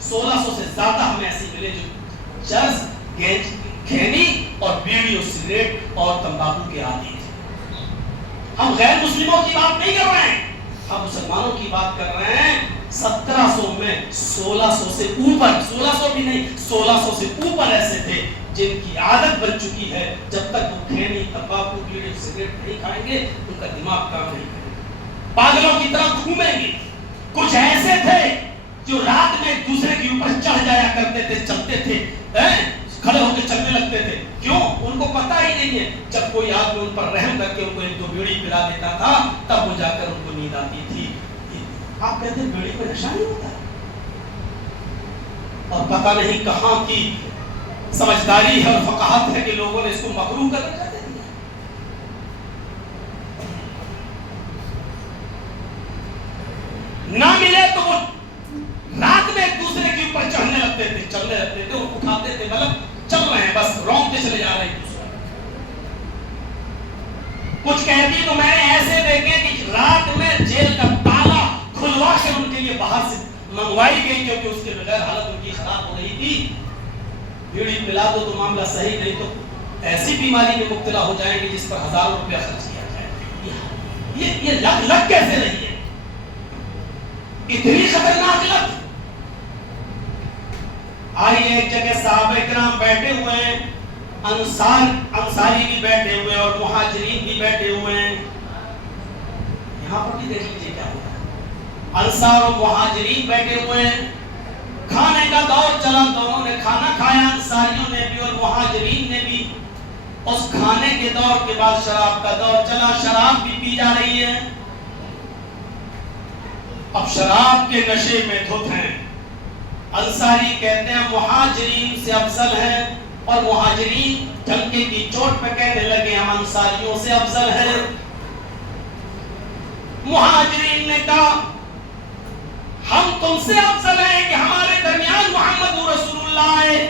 1600 سے زیادہ ہمیں ایسی ملے جو چرس، کھینی اور بیڑی اور سگریٹ اور تمباکو کے عادی تھے۔ ہم غیر مسلموں کی بات نہیں کر رہے ہیں، ہم مسلمانوں کی بات کر رہے ہیں۔ 1700 میں 1600 سے اوپر، 1600 بھی نہیں 1600 سے اوپر ایسے تھے جن کی عادت بن چکی ہے جب تک وہ کھینی، تمباکو، بیڑی سگریٹ نہیں کھائیں گے ان کا دماغ کام نہیں کرے گا، پاگلوں کی طرح گھومیں گے۔ کچھ ایسے تھے جو رات میں دوسرے کے اوپر چڑھ جایا کرتے تھے، چلتے تھے، کھڑے ہو کے چلنے لگتے تھے۔ کیوں؟ ان کو پتہ ہی نہیں ہے، جب کوئی آدمی ان پر رحم کر کے ان کو ایک دو بیڑی پلا دیتا تھا تب وہ جا کر ان کو نیند آتی تھی۔ آپ کہتے ہیں بیڑی میں نشہ نہیں ہوتا، اور پتہ نہیں کہاں کی سمجھداری ہے اور فقاہت ہے کہ لوگوں نے اس کو مکروہ کر دیا۔ نہ ملے تو وہ رات میں ایک دوسرے کے اوپر چڑھنے لگتے تھے، چلنے لگتے تھے، اٹھاتے تھے، مطلب چل رہے ہیں، بس رونگتے چلے جا رہے ہیں دوسرے۔ کچھ کہتی تو میں نے ایسے دیکھے کہ رات میں جیل کا تالا کھلوا کے ان کے لیے باہر سے منگوائی گئی، کیونکہ اس کے بغیر حالت ان کی خراب ہو رہی تھی۔ بیڑی پلا دو تو معاملہ صحیح، نہیں تو ایسی بیماری میں مبتلا ہو جائیں گے جس پر ہزاروں روپیہ خرچ کیا جائے۔ یہ لگ کیسے رہی ہے؟ اتنی خطرناک لت۔ آئیے ایک جگہ صحابہ کرام بیٹھے ہوئے ہیں، انصاری بھی بیٹھے ہوئے اور مہاجرین بھی بیٹھے ہوئے ہیں۔ یہاں پر بھی دیکھ لیجیے کیا ہوا ہے، انصار اور مہاجرین بیٹھے ہوئے ہیں، کھانے کا دور چلا، دونوں نے کھانا کھایا، انصاریوں نے بھی اور مہاجرین نے بھی۔ اس کھانے کے دور کے بعد شراب کا دور چلا، شراب بھی پی جا رہی ہے۔ اب شراب کے نشے میں دھت ہیں۔ انصاری کہتے ہیں مہاجرین سے افضل ہیں، اور مہاجرین ڈنکے کی چوٹ پہ کہنے لگے ہم انصاریوں سے افضل ہیں۔ مہاجرین نے کہا ہم تم سے افضل ہیں کہ ہمارے درمیان محمد رسول اللہ ہے۔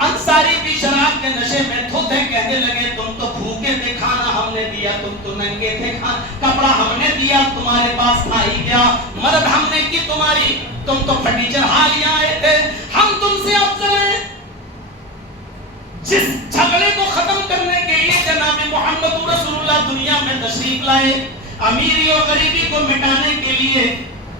انصاری بھی شراب کے نشے میں دھت ہیں، کہنے لگے تم تو بھوکے تھے، کھانا ہم نے دیا، تم تو ننگے تھے، کپڑا ہم نے دیا، تمہارے پاس تھا ہی کیا، مدد ہم نے کی تمہاری، تم تو پھٹی چڑھا لیا آئے تھے، ہم تم سے افضل ہیں۔ جس جھگڑے کو ختم کرنے کے لیے جناب محمد رسول اللہ دنیا میں تشریف لائے، امیری اور غریبی کو مٹانے کے لیے،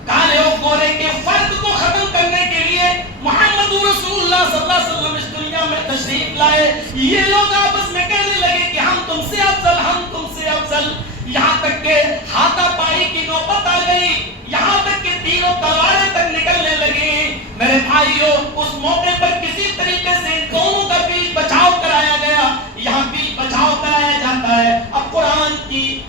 کالے اور گورے کے فرق کو ختم کرنے کے لیے محمد رسول اللہ صلی اللہ علیہ وسلم اس دنیا میں تشریف لائے، یہ لوگ آپس میں کہنے لگے کہ ہم تم سے افضل، ہم تم سے افضل، یہاں تک کہ ہاتھا پائی کی نوبت آ گئی، یہاں تک کہ تیر و تلواریں تک نکلنے لگی۔ میرے بھائیوں، اس موقع پر کسی طریقے سے ان دونوں کا بیچ بچاؤ کرایا گیا، یہاں بیچ بچاؤ کرایا جاتا ہے۔ اب قرآن کی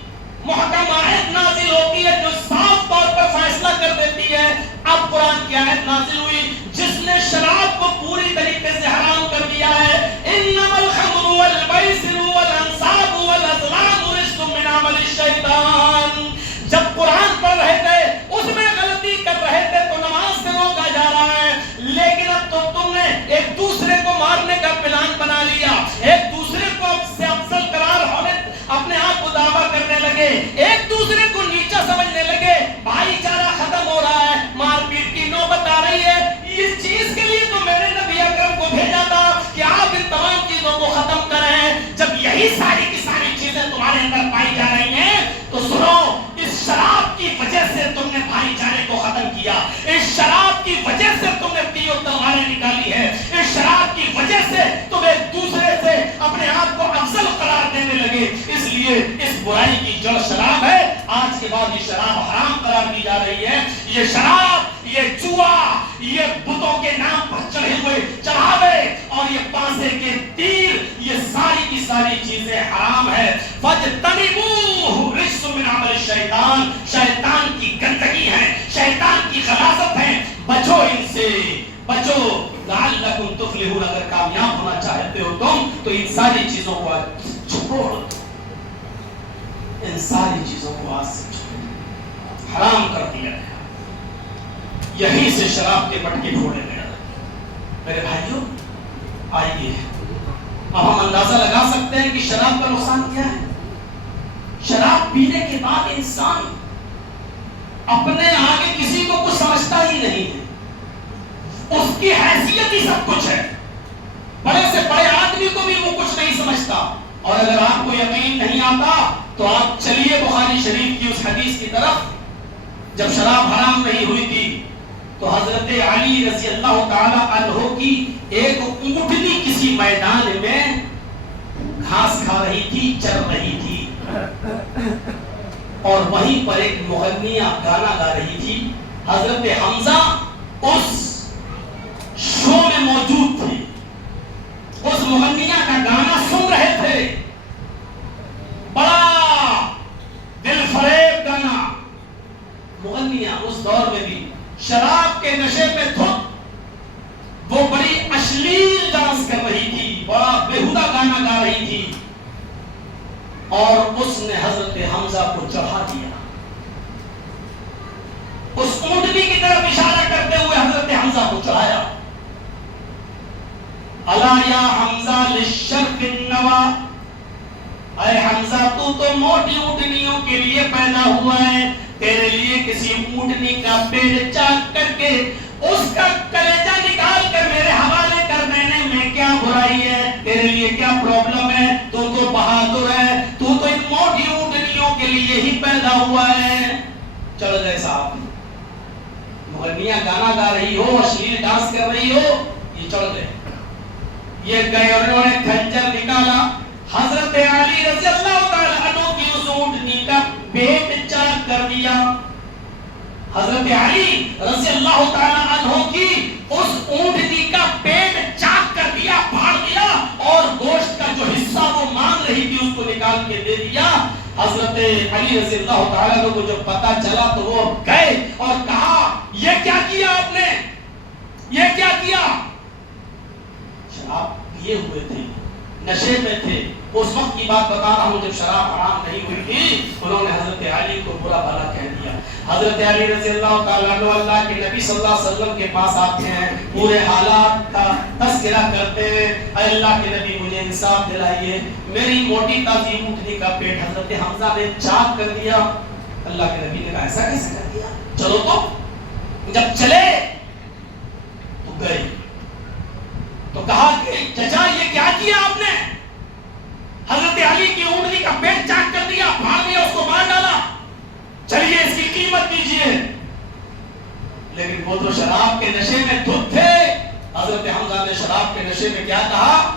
محکم آیت نازل ہوتی ہے جو صاف طور پر فیصلہ کر دیتی ہے۔ اب قرآن کی آیت نازل ہوئی جس نے شراب کو پوری طریقے سے حرام کر دیا ہے، انما الخمر والمیسر والانصاب والازلام رجس من عمل الشیطان۔ جب قرآن پڑھ رہے تھے اس میں غلطی کر رہے تھے تو نماز سے روکا جا رہا ہے، لیکن اب تو تم نے ایک دوسرے کو مارنے کا پلان بنا لیا، ایک دوسرے کو اب سے افضل قرار ہونے، اپنے آپ کو دعویٰ کرنے لگے، ایک دوسرے کو نیچا سمجھنے لگے، بھائی چارہ ختم ہو رہا ہے، مار پیٹ کی نوبت آ رہی ہے۔ اس چیز کے لیے تو میں نے نبی اکرم کو بھیجا تھا کہ آپ ان تمام چیزوں کو ختم کریں۔ جب یہی ساری کی ساری چیزیں تمہارے اندر پائی جا رہی ہیں تو سنو، اس شراب کی وجہ سے تم نے بھائی چارے کو ختم کیا، اس شراب کی وجہ سے تم نے تیر و تلواریں نکالی ہے، اس شراب کی وجہ سے تم ایک دوسرے سے اپنے آپ کو افضل قرار دینے لگے۔ اس لیے اس برائی کی جڑ شراب ہے، آج کے بعد یہ شراب حرام قرار دی جا رہی ہے۔ یہ شراب، یہ جوا، یہ بتوں کے نام پر چڑھے ہوئے چڑھاوے اور یہ پانسے کے تیر، یہ ساری کی ساری چیزیں حرام ہے۔ فَاجْتَنِبُوهُ رِجْسٌ مِّنْ عَمَلِ الشَّيْطَانِ، شیطان کی گندگی ہے، شیطان کی خباثت ہے، بچو ان سے، بچو لعلکم تفلحون۔ اگر کامیاب ہونا چاہتے ہو تم تو ان ساری چیزوں کو چھوڑ، ان ساری چیزوں کو آج سے چھوڑ، حرام کر دیا گیا، یہیں سے شراب کے مٹکے پھوڑے گئے۔ میرے بھائیوں، آئیے اب ہم اندازہ لگا سکتے ہیں کہ شراب کا نقصان کیا ہے۔ شراب پینے کے بعد انسان اپنے آگے کسی کو کچھ سمجھتا ہی نہیں ہے، کی حیثیت ہی سب کچھ ہے. بڑے سے بڑے آدمی کو بھی وہ کچھ نہیں سمجھتا. اور اگر آپ کو یقین نہیں آتا تو آپ چلیے بخاری شریف کی اس حدیث کی طرف. جب شراب حرام نہیں ہوئی تھی تو حضرت علی رضی اللہ تعالی عنہ کی ایک اونٹنی کسی میدان میں گھاس کھا رہی تھی, چر رہی تھی, اور وہیں پر ایک مغنیہ گانا گا رہی تھی. حضرت حمزہ اس شو میں موجود تھے, اس مغنیہ کا گانا سن رہے تھے. بڑا دل فریب گانا. مغنیہ اس دور میں بھی شراب کے نشے میں دھت, وہ بڑی اشلیل ڈانس کر رہی تھی, بڑا بےہودہ گانا گا رہی تھی, اور اس نے حضرت حمزہ کو چڑھا دیا. اس اونٹنی کی طرف اشارہ کرتے ہوئے حضرت حمزہ کو چڑھایا. الا یا حمزہ للشرف النوا, اے حمزہ تو موٹی اونٹنیوں کے لیے پیدا ہوا ہے, تیرے لیے کسی اونٹنی کا پیڑ چاک کر کے اس کا کلیجہ نکال کر میرے حوالے کر دینے میں کیا برائی ہے؟ تیرے لیے کیا پرابلم ہے؟ تو بہادر ہے, تو ان موٹی اونٹنیوں کے لیے ہی پیدا ہوا ہے. چلو جائے صاحب, مغنیہ گانا گا رہی ہو, اشلیل ڈانس کر رہی ہو, یہ چڑھ گئے. یہ گئے اور انہوں نے خنجر نکالا. حضرت علی رضی اللہ تعالی عنہ کی اس اونٹنی کا پیٹ چاک کر دیا. حضرت علی رضی اللہ تعالی عنہ کی اس اونٹنی کا پیٹ چاک کر دیا, پھاڑ دیا, اور گوشت کا جو حصہ وہ مانگ رہی تھی اس کو نکال کے دے دیا. حضرت علی رضی اللہ تعالی عنہ کو جب پتا چلا تو وہ گئے اور کہا یہ کیا کیا آپ نے, یہ کیا کیا؟ شراب پیے ہوئے تھے, نشے میں تھے. اس وقت کی بات بتا رہا ہوں جب شراب حرام نہیں ہوئی تھی. انہوں نے حضرت علی کو برا بھلا کہہ دیا. حضرت علی رضی اللہ تعالیٰ عنہ اللہ کے نبی صلی اللہ علیہ وسلم کے پاس آتے ہیں, پورے حالات کا تذکرہ کرتے ہیں. اے اللہ کے نبی مجھے انصاف دلائیے, میری موٹی تازی اونٹنی کا پیٹ حضرت حمزہ نے چاک کر دیا. اللہ کے نبی نے کہا ایسا کیسے کر دیا؟ چلو تو. جب چلے تو گئے تو کہا کہ چچا یہ کیا کیا آپ نے؟ حضرت علی کی اونٹنی کا پیٹ چاک کر دیا, پھاڑ دیا, اس کو مار ڈالا. چلیے اس کی قیمت دیجیے. لیکن وہ تو شراب کے نشے میں دھت تھے. حضرت حمزہ نے شراب کے نشے میں کیا کہا؟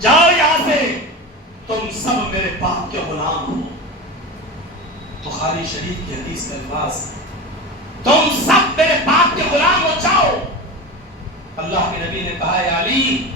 جاؤ یہاں سے, تم سب میرے باپ کے غلام ہو. بخاری شریف کی حدیث کا الفاظ, تم سب میرے باپ کے غلام ہو, جاؤ. اللہ کے نبی نے کہا اے علی,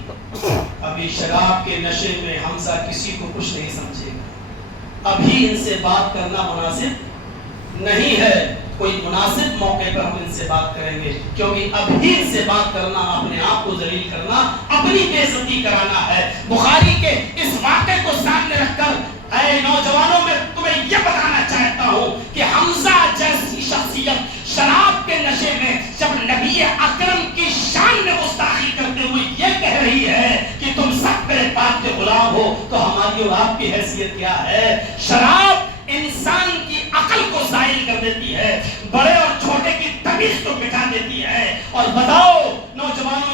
ابھی شراب کے نشے میں حمزہ کسی کو کچھ نہیں سمجھے گا, ابھی ان سے بات کرنا مناسب نہیں ہے. کوئی مناسب موقع پر ہم ان سے بات کریں گے, کیونکہ ابھی ان سے بات کرنا اپنے آپ کو ذلیل کرنا, اپنی بے عزتی کرانا ہے. بخاری کے اس واقعے کو سامنے رکھ کر اے نوجوانوں میں تمہیں یہ بتانا چاہتا ہوں کہ حمزہ جیسی شخصیت شراب کے نشے میں جب نبی اکرم کی شان میں گستاخی کرتے ہوئے یہ کہہ رہی ہے کہ تم سب میرے باپ کے غلام ہو, تو ہماری اور آپ کی حیثیت کیا ہے؟ شراب انسان کی عقل کو زائل کر دیتی ہے, بڑے اور چھوٹے کی تمیز کو مٹا دیتی ہے. اور بتاؤ نوجوانوں,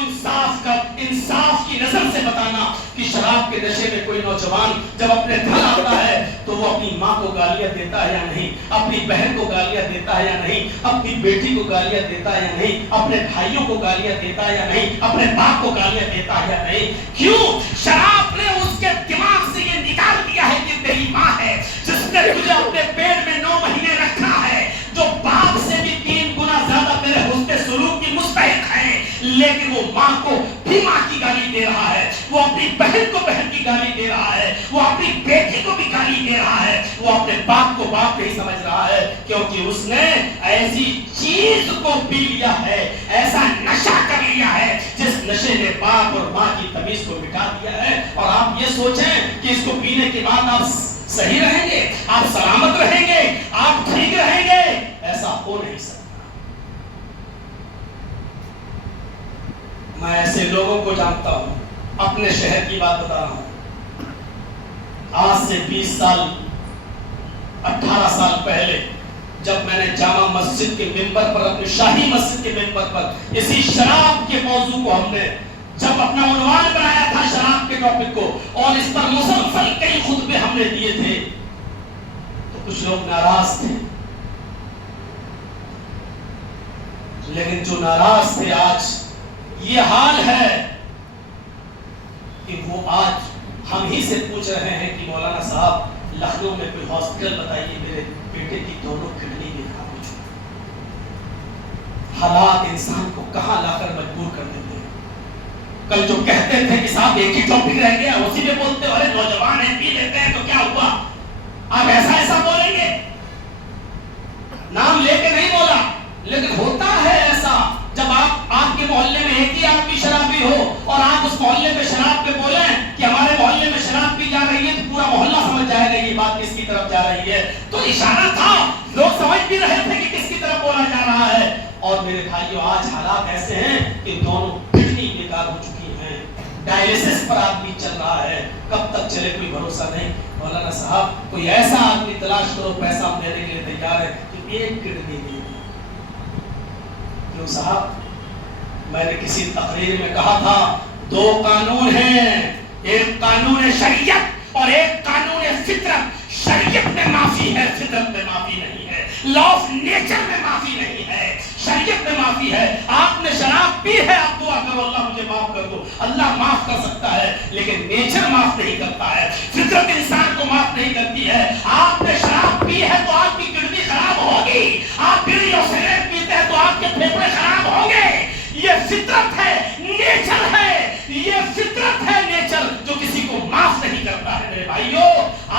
انصاف کی نظر سے بتانا کہ شراب کے نشے میں کوئی نوجوان جب اپنے گھر آتا ہے تو وہ اپنی ماں کو گالیاں دیتا ہے یا نہیں, اپنی بہن کو گالیاں دیتا ہے یا نہیں, اپنی بیٹی کو گالیاں دیتا ہے یا نہیں, اپنے بھائیوں کو گالیاں دیتا ہے یا نہیں, اپنے باپ کو گالیاں دیتا ہے یا نہیں. کیوں؟ شراب نے اس کے دماغ سے یہ نکال دیا ہے کہ تیری ماں ہے جس نے تجھے اپنے پیٹ میں 9 مہینے رکھا ہے, جو باپ سے بھی 3 گنا زیادہ تیرے حسن سلوک کی مستحق ہے, لیکن وہ ماں کو بھی ماں کی گالی دے رہا ہے, وہ اپنی بہن کو بہن کی گالی دے رہا ہے, وہ اپنی بیٹی کو بھی گالی دے رہا ہے, وہ اپنے باپ کو باپ نہیں سمجھ رہا ہے, کیونکہ اس نے ایسی چیز کو پی لیا ہے, ایسا نشہ کر لیا ہے جس نشے نے باپ اور ماں کی تمیز کو مٹا دیا ہے. اور آپ یہ سوچیں کہ اس کو پینے کے بعد آپ صحیح رہیں گے, آپ سلامت رہیں گے, آپ ٹھیک رہیں گے, ایسا ہو نہیں سکتا. میں ایسے لوگوں کو جانتا ہوں, اپنے شہر کی بات بتا رہا ہوں. آج سے 20 سال 18 سال پہلے جب میں نے جامع مسجد کے ممبر پر، اپنی شاہی مسجد کے ممبر پر اسی شراب کے موضوع کو ہم نے جب اپنا عنوان بنایا تھا شراب کے ٹاپک کو، اور اس پر مسلسل کئی خطبے ہم نے دیے تھے، تو کچھ لوگ ناراض تھے، لیکن جو ناراض تھے آج یہ حال ہے کہ وہ آج ہم ہی سے پوچھ رہے ہیں کہ مولانا صاحب لکھنؤ میں کوئی ہاسپٹل بتائیے، میرے بیٹے کی دونوں کڈنی میں خراب ہو چکی۔ حالات انسان کو کہاں لا کر مجبور کر دیتے ہیں۔ کل جو کہتے تھے کہ صاحب ایک ہی ٹاپک رہ گیا، اسی میں بولتے ہو، ارے نوجوان ہیں پی لیتے ہیں تو کیا ہوا، آپ ایسا بولیں گے؟ نام لے کے نہیں بولا، لیکن ہوتا ہے ایسا جب آپ کے محلے میں ایک ہی آدمی شرابی ہو اور آپ اس محلے میں شراب پہ بولیں کہ ہمارے محلے میں شراب پی جا رہی ہے، تو پورا محلہ سمجھ جائے گا یہ بات کس کی طرف جا رہی ہے۔ تو اشارہ تھا، لوگ سمجھ بھی رہے تھے کہ کس کی طرف بولا جا رہا ہے۔ اور میرے بھائیو آج حالات ایسے ہیں کہ دونوں کڈنی بیکار ہو چکی ہیں، ڈائلیسس پر آدمی چل رہا ہے، کب تک چلے کوئی بھروسہ نہیں۔ مولانا صاحب کوئی ایسا آدمی تلاش کرو، پیسہ ہم دینے کے لیے تیار ہے کہ ایک کڈنی دے دی۔ کیوں صاحب؟ میں نے کسی تقریر میں کہا تھا دو قانون ہیں، ایک قانون شریعت اور ایک قانون فطرت۔ شریعت میں معافی ہے، فطرت میں معافی نہیں ہے، لا آف نیچر میں معافی نہیں ہے، شریعت میں معافی ہے۔ آپ نے شراب پی ہے، آپ دعا کرو اللہ مجھے معاف کر دو، اللہ معاف کر سکتا ہے، لیکن نیچر معاف نہیں کرتا ہے، فطرت انسان کو معاف نہیں کرتی ہے۔ آپ نے شراب پی ہے تو آپ کی کڈنی خراب ہوگی، آپ بیڑی اور سگریٹ پیتے ہیں تو آپ کے پھیپھڑے خراب ہوں گے۔ یہ فطرت ہے، نیچر ہے، یہ فطرت ہے، نیچر جو کسی کو معاف نہیں کرتا ہے۔ میرے بھائیو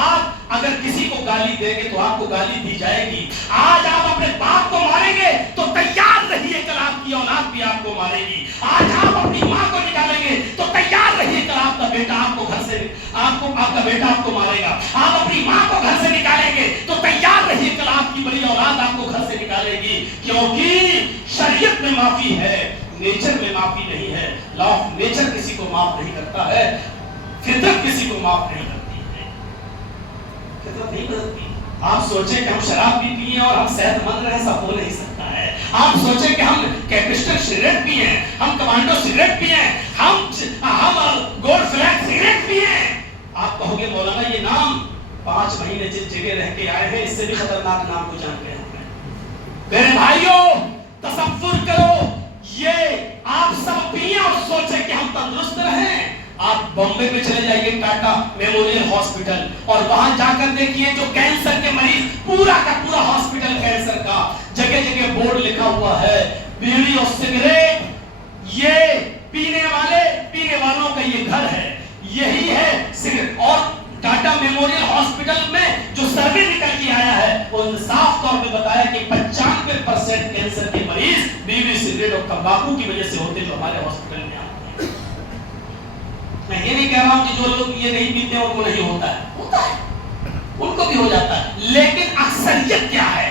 آپ اگر کسی کو گالی دیں گے تو آپ کو گالی دی جائے گی۔ آج آپ اپنے باپ کو ماریں گے تو تیار رہیے کل آپ کی اولاد بھی آپ کو مارے گی۔ آج آپ اپنی ماں کو نکالیں گے تو تیار رہیے کل آپ کا بیٹا آپ کو گھر سے آپ کا بیٹا آپ کو مارے گا۔ آپ اپنی ماں کو گھر سے نکالیں گے تو تیار رہیے کل آپ کی بڑی اولاد آپ کو گھر سے نکالے گی، کیونکہ شریعت میں معافی ہے، نیچر میں معافی نہیں ہے۔ لا آف نیچر کسی کو معاف نہیں کرتا ہے، فطرت کسی کو معاف نہیں کرتی ہے، فطرت نہیں بدلتی۔ آپ سوچیں کہ ہم شراب بھی پیئے اور ہم صحت مند رہیں، سب ہو نہیں سکتا ہے۔ آپ سوچیں کہ ہم کیپسٹل سگریٹ پیئے ہیں، ہم کمانڈو سگریٹ پیئے ہیں، ہم گولڈ فلیگ سگریٹ پیئے ہیں۔ آپ کہو گے مولانا یہ نام 5 مہینے جس جگہ رہ کے آئے ہیں اس سے بھی خطرناک نام کو جان گئے ہم نے۔ میرے بھائیوں تصور کرو یہ آپ سب پیئے اور سوچیں کہ ہم تندرست رہیں۔ آپ بامبے میں چلے جائیے ٹاٹا میموریل ہاسپٹل اور وہاں جا کر دیکھیے جو کینسر کے مریض، پورا کا پورا ہاسپٹل کینسر کا، جگہ جگہ بورڈ لکھا ہوا ہے بیڑی اور سگریٹ یہ پینے والوں کا یہ گھر ہے، یہی ہے سگریٹ۔ اور ٹاٹا میموریل ہاسپٹل میں جو سروے نکل کے آیا ہے وہ صاف طور پہ بتایا کہ 95% کینسر کے مریض بیڑی سگریٹ اور تمباکو کی وجہ سے ہوتے جو ہمارے ہاسپٹل میں آتے ہیں۔ میں یہ نہیں کہہ رہا ہوں کہ جو لوگ یہ نہیں پیتے ان کو نہیں ہوتا ہے، ان کو بھی ہو جاتا ہے، لیکن اکثریت کیا ہے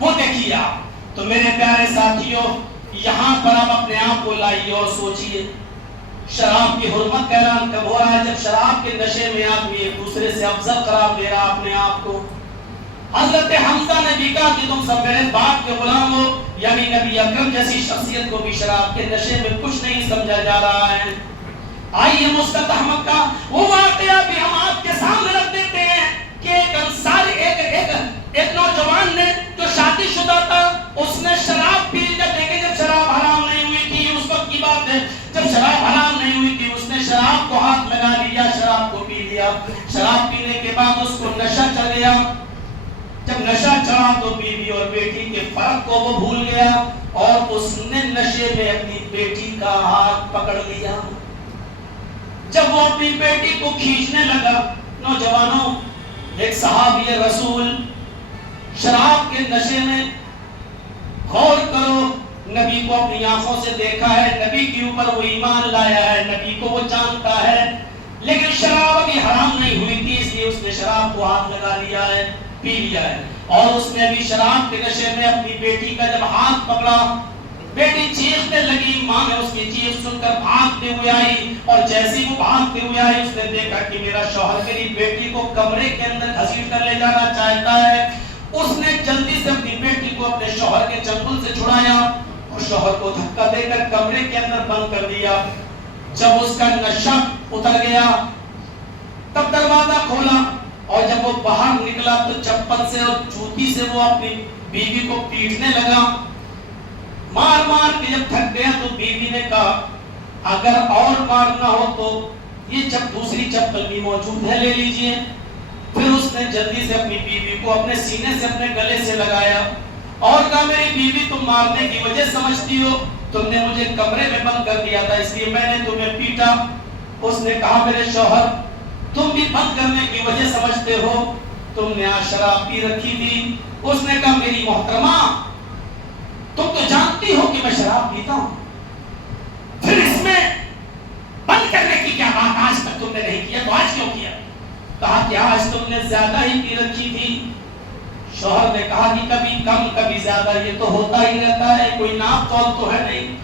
وہ دیکھیے آپ۔ تو میرے پیارے ساتھیوں یہاں پر آپ اپنے آپ کو لائیے اور سوچئے شراب کی حرمت کا اعلان کب ہو رہا ہے؟ جب شراب کے نشے میں آدمی ایک دوسرے سے افضل قرار دے رہا اپنے آپ کو۔ حضرت حمزہ نے بھی کہا کہ تم سب میرے باپ کے غلام ہو، یعنی نبی اکرم جیسی شخصیت کو بھی شراب کے نشے میں کچھ نہیں سمجھا جا رہا ہے۔ آئیے مسقط احمد کا وہ واقعہ بھی ہم آپ کے سامنے رکھ دیتے ہیں کہ ایک انصاری ایک نوجوان نے جو شادی شدہ تھا اس نے شراب پی، جب شراب حرام نہیں ہوئی تھی، اس وقت کی بات ہے جب شراب حرام نہیں ہوئی تھی، اس نے شراب کو ہاتھ لگا لیا، شراب کو پی لیا۔ شراب پینے کے بعد اس کو نشہ چڑھ گیا، جب نشہ چڑھا تو بیوی اور بیٹی کے فرق کو وہ بھول گیا اور اس نے نشے میں اپنی بیٹی کا ہاتھ پکڑ لیا۔ جب وہ اپنی بیٹی کو کھینچنے لگا، نوجوانوں ایک صحابی رسول شراب کے نشے میں، غور کرو، نبی کو اپنی آنکھوں سے دیکھا ہے، نبی کے اوپر وہ ایمان لایا ہے، نبی کو وہ جانتا ہے، لیکن شراب ابھی حرام نہیں ہوئی تھی، اس لیے اس نے شراب کو ہاتھ لگا لیا ہے، پی لیا ہے۔ اور اس نے ابھی شراب کے نشے میں اپنی بیٹی کا جب ہاتھ پکڑا، بیٹی چیخنے لگی، ماں نے اس کی چیخ سن کر بھاگتے ہوئے آئی، اور جیسی وہ بھاگتے ہوئے آئی اس نے دیکھا کہ میرا شوہر میری بیٹی کو کمرے کے اندر گھسیٹ کر لے جانا چاہتا ہے۔ اس نے جلدی سے اپنی بیٹی کو اپنے شوہر کے چنگل سے چھڑایا اور شوہر کو دھکا دے کر کمرے کے اندر بند کر دیا. جب اس کا نشہ اتر گیا تب دروازہ کھولا اور جب وہ باہر نکلا تو چپل سے اور جوتی سے وہ اپنی بیوی کو پیٹنے لگا. مار مار کے جب تھک گیا تو بیوی نے کہا اگر اور مارنا ہو تو یہ جب دوسری چپل بھی موجود ہے لے لیجئے. پھر اس نے جلدی سے اپنی بیوی کو اپنے سینے سے اپنے گلے سے لگایا اور کہا میری بیوی تم مارنے کی وجہ سمجھتی ہو, تم نے مجھے کمرے میں بند کر دیا تھا اس لیے میں نے تمہیں پیٹا. اس نے کہا میرے شوہر تم بھی بند کرنے کی وجہ سمجھتے ہو, تم نے آج شراب پی رکھی تھی. اس نے کہا میری محترمہ تم تو جانتی ہو کہ میں شراب پیتا ہوں, پھر اس میں بند کرنے کی کیا بات آج تک تم نے نہیں کیا تو آج کیوں کیا؟ کہا کہ آج تم نے زیادہ ہی پی رکھی تھی. شوہر نے کہا کہ کبھی کم کبھی زیادہ یہ تو ہوتا ہی رہتا ہے, کوئی ناپ تول تو ہے نہیں.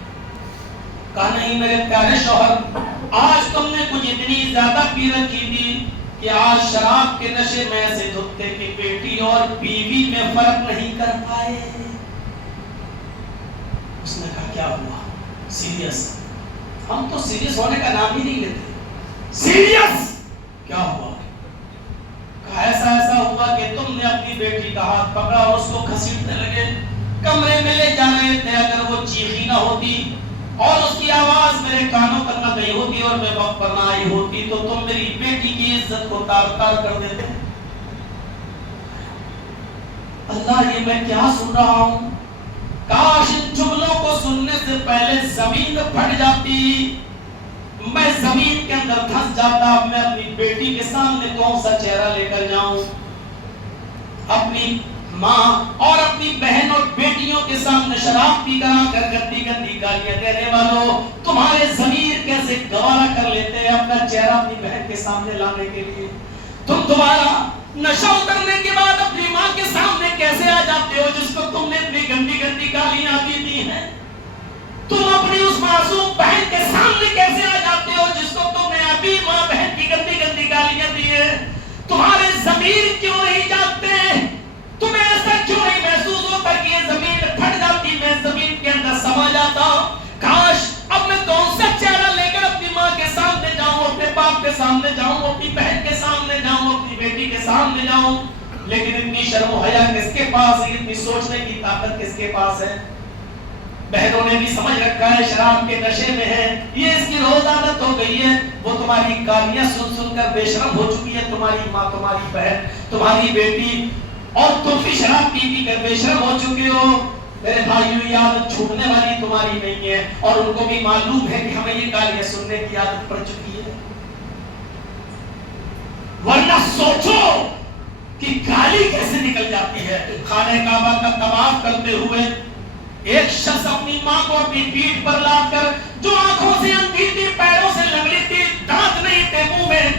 کہا نہیں میرے پیارے شوہر آج تم نے کچھ اتنی زیادہ پی رکھی تھی کہ آج شراب کے نشے میں ایسے دھتے کہ بیٹی اور بیوی میں فرق نہیں کر پائے. اس نے کہا کیا ہوا؟ سیریس. ہم تو سیریس ہونے کا نام ہی نہیں لیتے. سیریس کیا ہوا؟ کہا ایسا ایسا ہوا کہ تم نے اپنی بیٹی کا ہاتھ پکڑا اور اس کو گھسیٹنے لگے, کمرے میں لے جا رہے تھے. اگر وہ چیخی نہ ہوتی اور اس کی آواز میرے کانوں تک نہ گئی ہوتی اور میں وقت پر نہ آئی ہوتی تو تم میری بیٹی کی عزت کو تار تار کر دیتے. اللہ یہ میں کیا سن رہا ہوں؟ کاش ان جملوں کو سننے سے پہلے زمین پھٹ جاتی, میں زمین کے اندر دھس جاتا. میں اپنی بیٹی کے سامنے کون سا چہرہ لے کر جاؤں؟ اپنی ماں اور اپنی بہن اور بیٹیوں کے سامنے شراب پی کر گندی گندی گالیاں دینے والوں, تمہارے ضمیر کیسے گوارا کر لیتے ہیں اپنا چہرہ اپنی بہن کے سامنے لانے کے لیے؟ تم دوبارہ نشہ اترنے کے بعد اپنی ماں کے سامنے کیسے آ جاتے ہو جس کو تم نے اتنی گندی گندی گالیاں بھی دی ہیں؟ تم اپنی اس معصوم بہن کے سامنے کیسے آ جاتے ہو جس کو تم نے ابھی ماں بہن کی گندی گندی گالیاں دی ہیں؟ تمہارے ضمیر کیوں نہیں جاگتے؟ تمہیں ایسا کیوں نہیں محسوس ہوتا کہ یہ زمین پھٹ جاتی, میں زمین کے اندر سما جاتا؟ کاش اب میں کون سا چہرہ لے کر اپنی ماں کے سامنے جاؤں, اپنے باپ کے سامنے جاؤں, اپنی بہن کے سامنے جاؤں, اپنی بیٹی کے سامنے جاؤں. لیکن اتنی شرم و حیا کس کے پاس ہے, اتنی سوچنے کی طاقت کس کے پاس ہے؟ بہنوں نے بھی سمجھ رکھا ہے شراب کے نشے میں ہے, یہ اس کی روز عادت ہو گئی ہے. وہ تمہاری گالیاں سن سن کر بے شرم ہو چکی ہے, تمہاری ماں, تمہاری بہن, تمہاری بیٹی, اور تم بھی شراب پی پی کر بے شرم ہو چکے ہو. میرے بھائیوں یہ عادت چھوٹنے والی تمہاری نہیں ہے, اور ان کو بھی معلوم ہے کہ ہمیں یہ گالیاں سننے کی عادت پڑ چکی ہے. ورنہ سوچو کہ گالی کیسے نکل جاتی ہے. خانہ کعبہ کا طواف کرتے ہوئے ایک شخص اپنی ماں کو اپنی پیٹھ پر لاد کر, جو آنکھوں سے اندھی تھی, پیروں سے لنگڑی تھی, دانت نہیں تھے منہ میں,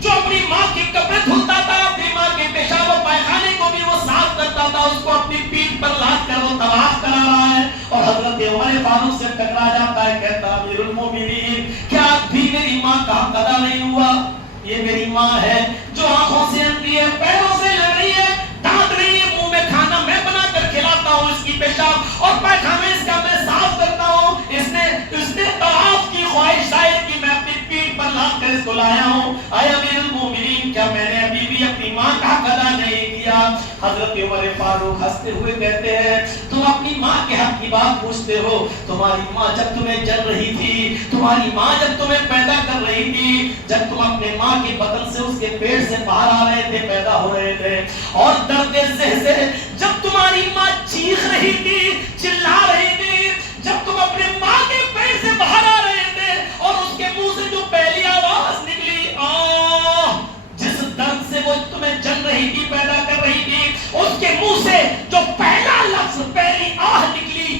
جو اپنی ماں کی کپڑے دھلتا تھا, اپنی ماں کے پیشاب و پائخانے کو بھی وہ صاف کرتا تھا, اس کو اپنی پیٹھ پر لاد کر وہ طواف کرا رہا ہے. اور حضرت عمر فاروق سے ٹکرا جاتا ہے, کہتا امیر المومنین کیا بھی میری ماں کا حق ادا نہیں ہوا؟ یہ میری ماں ہے جو آنکھوں سے اندھی ہے, پیروں سے لنگڑی ہے, دانت نہیں ہے منہ میں, کھانا میں بنا کر کھلاتا ہوں, اس کی پیشاب اور پائخانے اس کا میں صاف کرتا ہوں. اس نے طواف کی خواہش ظاہر کی, میں اپنی پیٹھ پر لاد کر اس کو لایا ہوں. اے امیر المومنین کیا میں نے ابھی بھی اپنی ماں کا حق ادا نہیں کیا؟ حضرت عمر فاروق ہنستے ہوئے کہتے ہیں تم اپنی ماں کے حق کی بات پوچھتے ہو, تمہاری ماں جب تمہیں جل رہی تھی, تمہاری ماں جب تمہیں پیدا کر رہی تھی, جب تم اپنے ماں کے بدن سے, اس کے پیٹ سے باہر آ رہے تھے, پیدا ہو رہے تھے, اور درد زہ سے جب تمہاری ماں چیخ رہی تھی, چلا رہی تھی, جب تم اپنے ماں کے پیٹ سے باہر آ رہے تھے اور اس کے منہ سے جو پہلی آواز نکلی, جس درد سے وہ تمہیں جل رہی تھی, پیدا کر رہی تھی, اس کے منہ سے جو پہلا لفظ, پہلی آہ نکلی,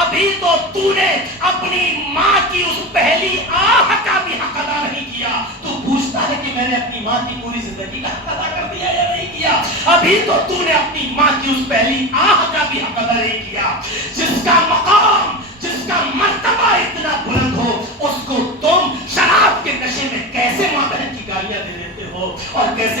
ابھی تو نے اپنی ماں کی اس پہلی آہ کا بھی حق ادا نہیں کیا. تو پوچھتا ہے کہ میں نے اپنی ماں کی پوری زندگی کا حق ادا کر دیا یا نہیں کیا؟ ابھی تو نے اپنی ماں کی اس پہلی آہ کا بھی حق ادا نہیں کیا. جس کا مقام, جس کا مرتبہ اتنا بلند ہو, اس کو تم شراب کے نشے میں کیسے ماں بہن کی گالیاں دے دیتے ہو اور کیسے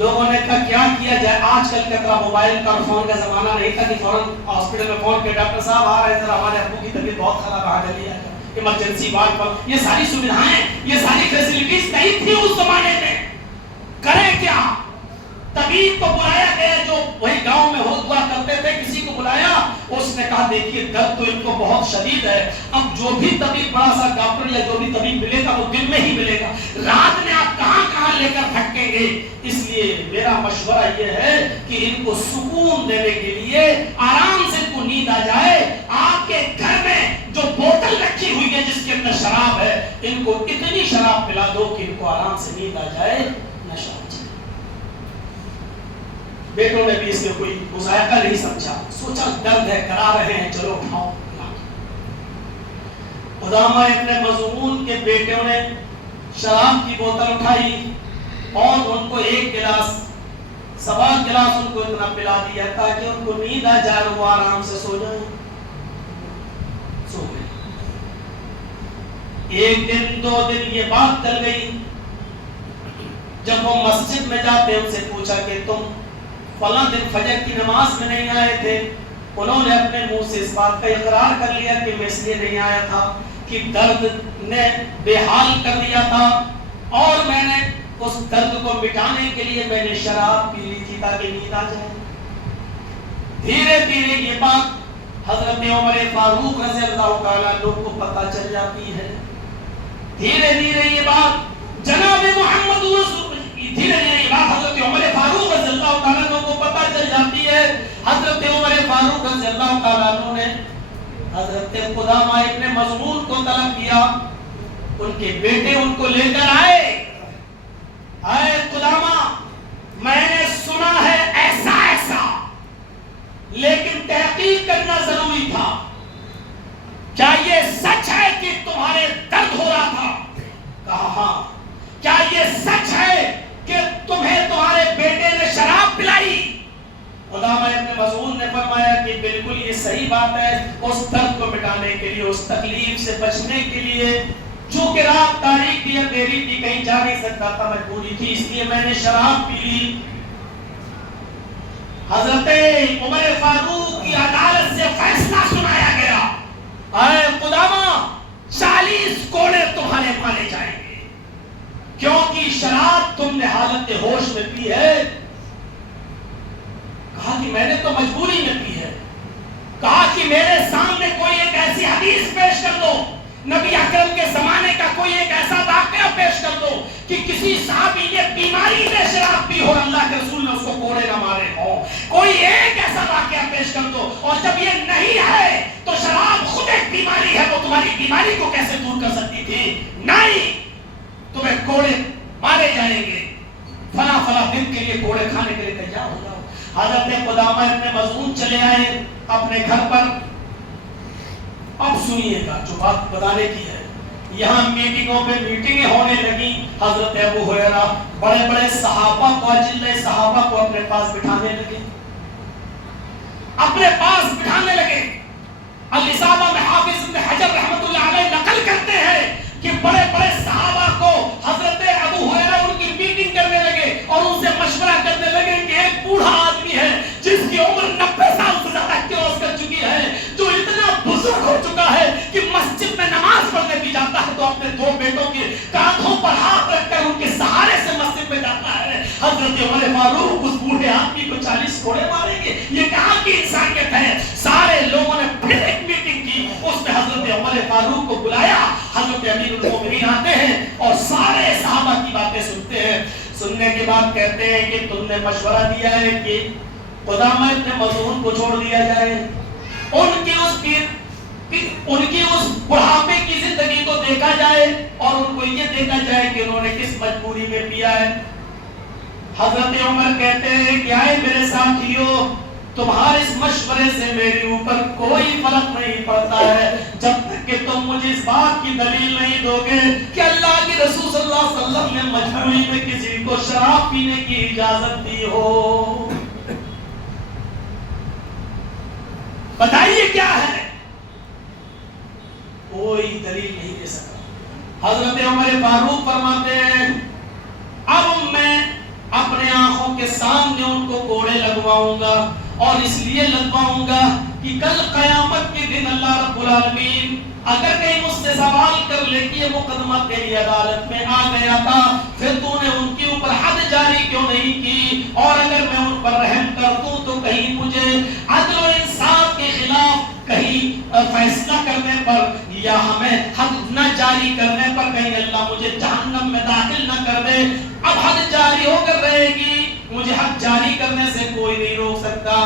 لوگوں نے کہا کیا کیا جائے، آج کل کا طرح موبائل کا اور فون کا زمانہ نہیں تھا کہ فوراً ہاسپٹل میں فون کے ڈاکٹر صاحب آ رہے ہیں، ذرا ہمارے ابو کی طبیعت بہت خراب آ گئی ہے، ایمرجنسی وارڈ پر۔ یہ ساری سویدھائیں، یہ ساری فیسلٹیز نہیں تھی اس زمانے میں۔ کریں کیا؟ طبیب کو بلایا گیا جو وہی گاؤں میں ہوا کرتے تھے، کسی کو بلایا، اس نے کہا دیکھیے درد تو ان کو بہت شدید ہے، اب جو بھی طبیب بڑا سا ڈاکٹر یا جو بھی طبیب ملے گا وہ دن میں ہی ملے گا، رات میں آپ کہاں کہاں لے کر بھٹکیں گے، اس لیے میرا مشورہ یہ ہے کہ ان کو سکون دینے کے لیے آرام سے ان کو نیند آ جائے، آپ کے گھر میں جو بوتل رکھی ہوئی ہے جس کے اندر شراب ہے، ان کو اتنی شراب پلا دو کہ ان کو آرام سے نیند آ جائے، نشہ ہو جائے۔ بیٹوں نے بھی اس میں کوئی مذائقہ نہیں سمجھا، سوچا درد ہے کرا رہے ہیں، چلو اٹھاؤ۔ قدامہ ابن مظعون کے بیٹوں نے شراب کی بوتل اٹھائی اور ان کو ایک گلاس، سوا گلاس ان کو اتنا پلا دیا تاکہ ان کو نیند آ جائے، وہ آرام سے سو جائیں۔ سو گئے۔ ایک دن، دو دن، یہ بات چل گئی۔ جب وہ مسجد میں جاتے ان سے پوچھا کہ تم فلاں دن فجر کی نماز میں نہیں آئے تھے، انہوں نے اپنے منہ سے اس بات کا اقرار کر لیا کہ میں اس لیے نہیں آیا تھا کہ درد نے بے حال کر دیا تھا اور میں نے اس درد کو مٹانے کے لیے میں نے شراب پی لی تھی تاکہ نیند آ جائے۔ دھیرے دھیرے یہ بات حضرت عمر فاروق رضی اللہ تعالیٰ عنہ کو پتہ چل جاتی ہے۔ دھیرے دھیرے یہ بات جناب محمد رسول، دھیرے دھیرے یہ بات حضرت عمر فاروق رضی اللہ تعالیٰ عنہ کو پتہ چل جاتی ہے۔ حضرت عمر فاروق رضی اللہ تعالیٰ عنہ نے حضرت قدامہ ابن مظعون کو طلب کیا، ان کے بیٹے ان کو لے کر آئے۔ اے قدامہ، میں نے سنا ہے ایسا ایسا، لیکن تحقیق کرنا ضروری تھا، کیا یہ سچ ہے کہ تمہارے درد ہو رہا تھا؟ کہا ہاں۔ کیا یہ سچ ہے کہ تمہیں تمہارے بیٹے نے شراب پلائی؟ قدامہ ابن مظعون نے فرمایا کہ بالکل یہ صحیح بات ہے، اس درد کو مٹانے کے لیے، اس تکلیف سے بچنے کے لیے، چونکہ رات تاریک تھی، اندھیری تھی، کہیں جا نہیں سکتا تھا، مجبوری تھی، اس لیے میں نے شراب پی لی۔ حضرت عمر فاروق کی عدالت سے فیصلہ سنایا گیا، اے قدامہ، 40 کوڑے تمہارے مارے جائیں گے، کیونکہ شراب تم نے حالت ہوش میں پی ہے۔ کہا کہ میں نے تو مجبوری میں پی ہے۔ کہا کہ میرے سامنے کوئی ایک ایسی حدیث پیش کر دو، نبی اکرم کے زمانے کا کوئی ایک ایسا واقعہ پیش کر دو کہ کسی صحابی نے بیماری میں شراب پی ہو، اللہ کے رسول نے اس کو کوڑے نہ مارے ہو، کوئی ایک ایسا واقعہ پیش کر دو۔ اور جب یہ نہیں ہے تو شراب خود ایک بیماری ہے، وہ تمہاری بیماری کو کیسے دور کر سکتی تھی؟ نہیں، تمہیں کوڑے مارے جائیں گے، فلاں فلاں دن کے لیے کوڑے کھانے کے لیے تیار ہو جاؤ۔ حضرت قدامہ ابن مظعون چلے آئے اپنے گھر پر۔ اب سنیے گا جو بات بتانے کی ہے، یہاں میٹنگوں پہ میٹنگیں ہونے لگی، حضرت ابو ہریرہ بڑے بڑے صحابہ کو، اجلے صحابہ کو اپنے پاس بٹھانے لگے، اپنے پاس بٹھانے لگے۔ الاصابہ میں حافظ ابن حجر رحمۃ اللہ علیہ نقل کرتے ہیں کہ بڑے بڑے صحابہ کو حضرت ابو ہریرہ ان کی میٹنگ کرنے لگے اور ان سے مشورہ کرنے لگے کہ ایک بوڑھا آدمی ہے جس کی عمر 90 سال سے زیادہ کراس کر چکی ہے، جو اتنا بزرگ ہو چکا ہے کہ مسجد میں نماز پڑھنے بھی جاتا ہے تو اپنے 2 بیٹوں کے کاندھوں پر ہاتھ رکھ کر ان کے سہارے سے مسجد میں جاتا ہے۔ حضرت عمر فاروق اس بوڑھے آدمی کو 40 کوڑے ماریں گے، یہ کہاں کی انسانیت ہے؟ سارے لوگوں نے پھر ایک میٹنگ کی، اس میں حضرت عمر فاروق کو بلایا، حضرت امیر المومنین آتے ہیں اور سارے صحابہ کی باتیں سنتے ہیں۔ سننے کے بعد کہتے ہیں کہ تم نے مشورہ دیا ہے کہ قدامہ ابن مظعون کو چھوڑ دیا جائے، ان کی اس بڑھاپے کی زندگی کو دیکھا جائے اور ان کو یہ دیکھا جائے کہ انہوں نے کس مجبوری میں پیا ہے۔ حضرت عمر کہتے ہیں کہ آئے میرے ساتھیوں، تمہارے اس مشورے سے میرے اوپر کوئی فرق نہیں پڑتا ہے جب تک کہ تم مجھے اس بات کی دلیل نہیں دو گے کہ اللہ کے رسول صلی اللہ علیہ وسلم نے مجبوری میں کسی کو شراب پینے کی اجازت دی ہو۔ بتائیے کیا ہے؟ کوئی دلیل نہیں دے سکا۔ حضرت عمر فاروق فرماتے ہیں اب میں اپنے آنکھوں کے سامنے ان کو کوڑے لگواؤں گا، اور اس لیے لگواؤں گا کہ کل قیامت کے دن اللہ رب العالمین اگر کہیں مجھ سے سوال کر لے کہ یہ مقدمہ تیری عدالت میں آ گیا تھا، پھر تو نے ان کے اوپر حد جاری کیوں نہیں کی، اور اگر میں ان پر رحم کر دوں تو کہیں مجھے عدل و انصاف کے خلاف کہیں فیصلہ کرنے پر یا ہمیں حد نہ جاری کرنے پر کہیں اللہ مجھے جہنم میں داخل نہ کر دے۔ اب حد جاری ہو کر رہے گی، مجھے حد جاری کرنے سے کوئی نہیں روک سکتا۔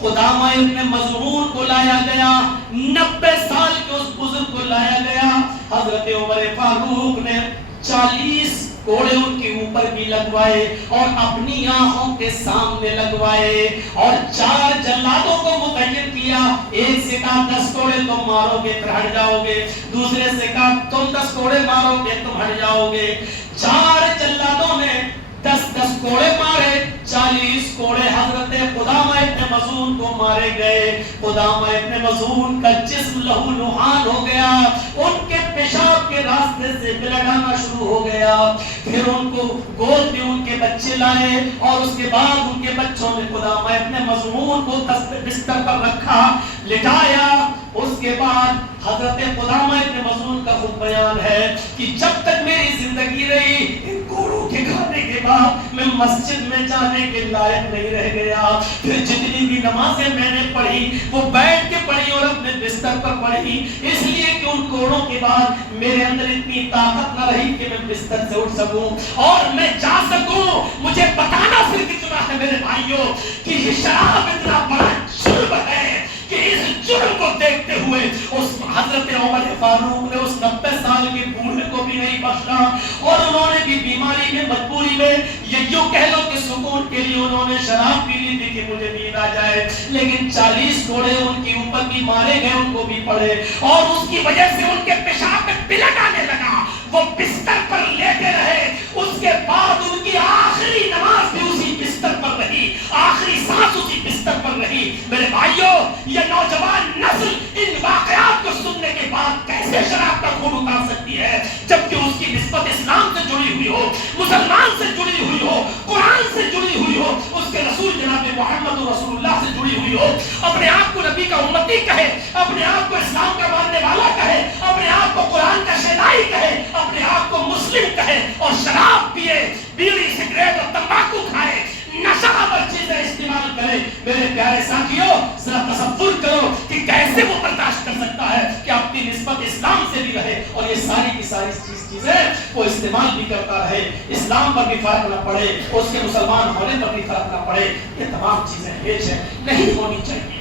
قدامہ ابن مظعون کو لایا گیا، 90 سال کے اس بزرگ کو لایا گیا، حضرت عمر فاروق نے 40 کوڑے ان کے اوپر بھی لگوائے اور اپنی آنکھوں کے سامنے لگوائے، اور 4 جلادوں کو متعین کیا، ایک سے کہا 10 کوڑے تم مارو گے پھر ہٹ جاؤ گے، دوسرے سے کہا تم 10 کوڑے مارو گے تم ہٹ جاؤ گے۔ 4 جلادوں نے 10 کوڑے مارے، 40 کوڑے حضرت قدامہ ابن مظعون کو مارے گئے۔ قدامہ ابن مظعون کا جسم لہو لہان ہو گیا، ان کے پیشاب کے راستے سے بلڈ آنا شروع ہو گیا۔ پھر ان کو گود میں ان کے بچے لائے، اور اس کے بعد ان کے بچوں نے قدامہ ابن مظعون کو بستر پر رکھا، لٹایا۔ اس کے بعد حضرت قدامہ ابن مظعون کا خود بیان ہے کہ جب تک میری زندگی رہی ان کوڑوں کے کھانے کے بعد میں مسجد میں جانے کے لائق نہیں رہ گیا۔ پھر جتنی بھی نمازیں میں نے پڑھی وہ بیٹھ کے پڑھی اور اپنے بستر پر پڑھی، اس لیے کہ ان کوڑوں کے بعد میرے اندر اتنی طاقت نہ رہی کہ میں بستر سے اٹھ سکوں اور میں جا سکوں۔ مجھے بتانا صرف اتنا ہے میرے بھائیوں کہ یہ شراب اتنا بڑا جرم ہے کہ اس جرم کو دیکھتے ہوئے اس حضرت عمر فاروق نے اس 90 سال کے بوڑھے کو بھی نہیں بخشا، اور انہوں نے بھی بیماری میں مجبوری میں یہ یوں کہہ لو کہ سکون کے لیے انہوں نے شراب پی لی تھی کہ مجھے نیند آ جائے، لیکن 40 کوڑے ان کے اوپر بھی مارے گئے، ان کو بھی پڑے، اور اس کی وجہ سے ان کے پیشاب میں بلڈ آنے لگا، وہ بستر پر لیٹے رہے۔ اس کے بعد ان کی آخری نماز بھی اسی بستر پر رہی، آخری سانس اسی بستر پر رہی۔ میرے بھائیوں، یہ نوجوان نسل ان واقعات کو سننے کے بعد کیسے شراب کا خون اتار سکتی ہے، جبکہ اس کی نسبت اسلام سے جڑی ہوئی ہو، مسلمان سے جڑی ہوئی ہو، قرآن سے جڑی ہوئی ہو، اس کے رسول جناب محمد رسول اللہ سے جڑی ہوئی ہو، اپنے آپ کو نبی کا امتی کہے، اپنے آپ کو اسلام کا ماننے والا کہے، اپنے آپ کو قرآن کا شیدائی کہے، اپنے آپ کو مسلم کہے، اور شراب پیے، بیڑی سگریٹ اور تمباکو کھائے، نشہ آور چیزیں استعمال کرے۔ میرے پیارے ساتھیوں، ذرا تصور کرو کہ کیسے وہ برداشت کر سکتا ہے کہ اپنی نسبت اسلام سے بھی رہے اور یہ ساری کی ساری چیزیں وہ استعمال بھی کرتا رہے، اسلام پر بھی فرق نہ پڑے، اس کے مسلمان ہونے پر بھی فرق نہ پڑے۔ یہ تمام چیزیں ہیچ ہیں، نہیں ہونی چاہیے۔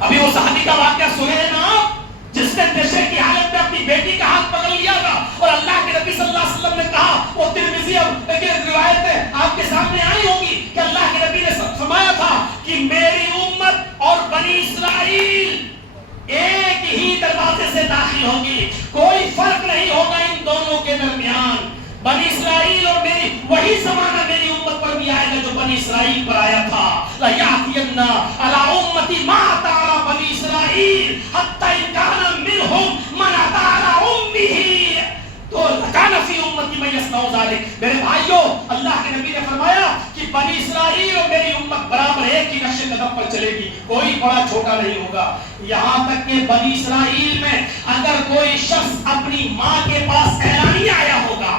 ابھی وہ صحابی کا واقعہ سنے نا آپ، جس نے نشے کی حالت میں اپنی بیٹی کا ہاتھ پکڑ لیا تھا، اور اللہ کے نبی صلی اللہ علیہ وسلم نے کہا، وہ ترمذی کی روایت ہے آپ کے سامنے آئی ہوگی کہ اللہ کے نبی نے فرمایا تھا کہ میری امت اور بنی اسرائیل ایک ہی دروازے سے داخل ہوگی، کوئی فرق نہیں ہوگا ان دونوں کے درمیان۔ بنی اسرائیل اور میری وہی زمانہ میری امت پر بھی آئے گا جو بنی اسرائیل پر آیا تھا۔ لَيَأْتِيَنَّ عَلَىٰ أُمَّتِي مَا أَتَىٰ عَلَىٰ بَنِي إِسْرَائِيلَ حَتَّىٰ إِن كَانَ مِنْهُمْ مَنْ أَتَىٰ عَلَىٰ أُمِّهِ تو لَكَانَ فِي أُمَّتِي مَن يَصْنَعُ ذَلِكَ۔ میرے بھائیوں، اللہ کے نبی نے فرمایا کہ بنی اسرائیل اور میری امت برابر ایک ہی نقش قدم پر چلے گی، کوئی بڑا چھوٹا نہیں ہوگا۔ یہاں تک کہ بنی اسرائیل میں اگر کوئی شخص اپنی ماں کے پاس اعلانیہ آیا ہوگا،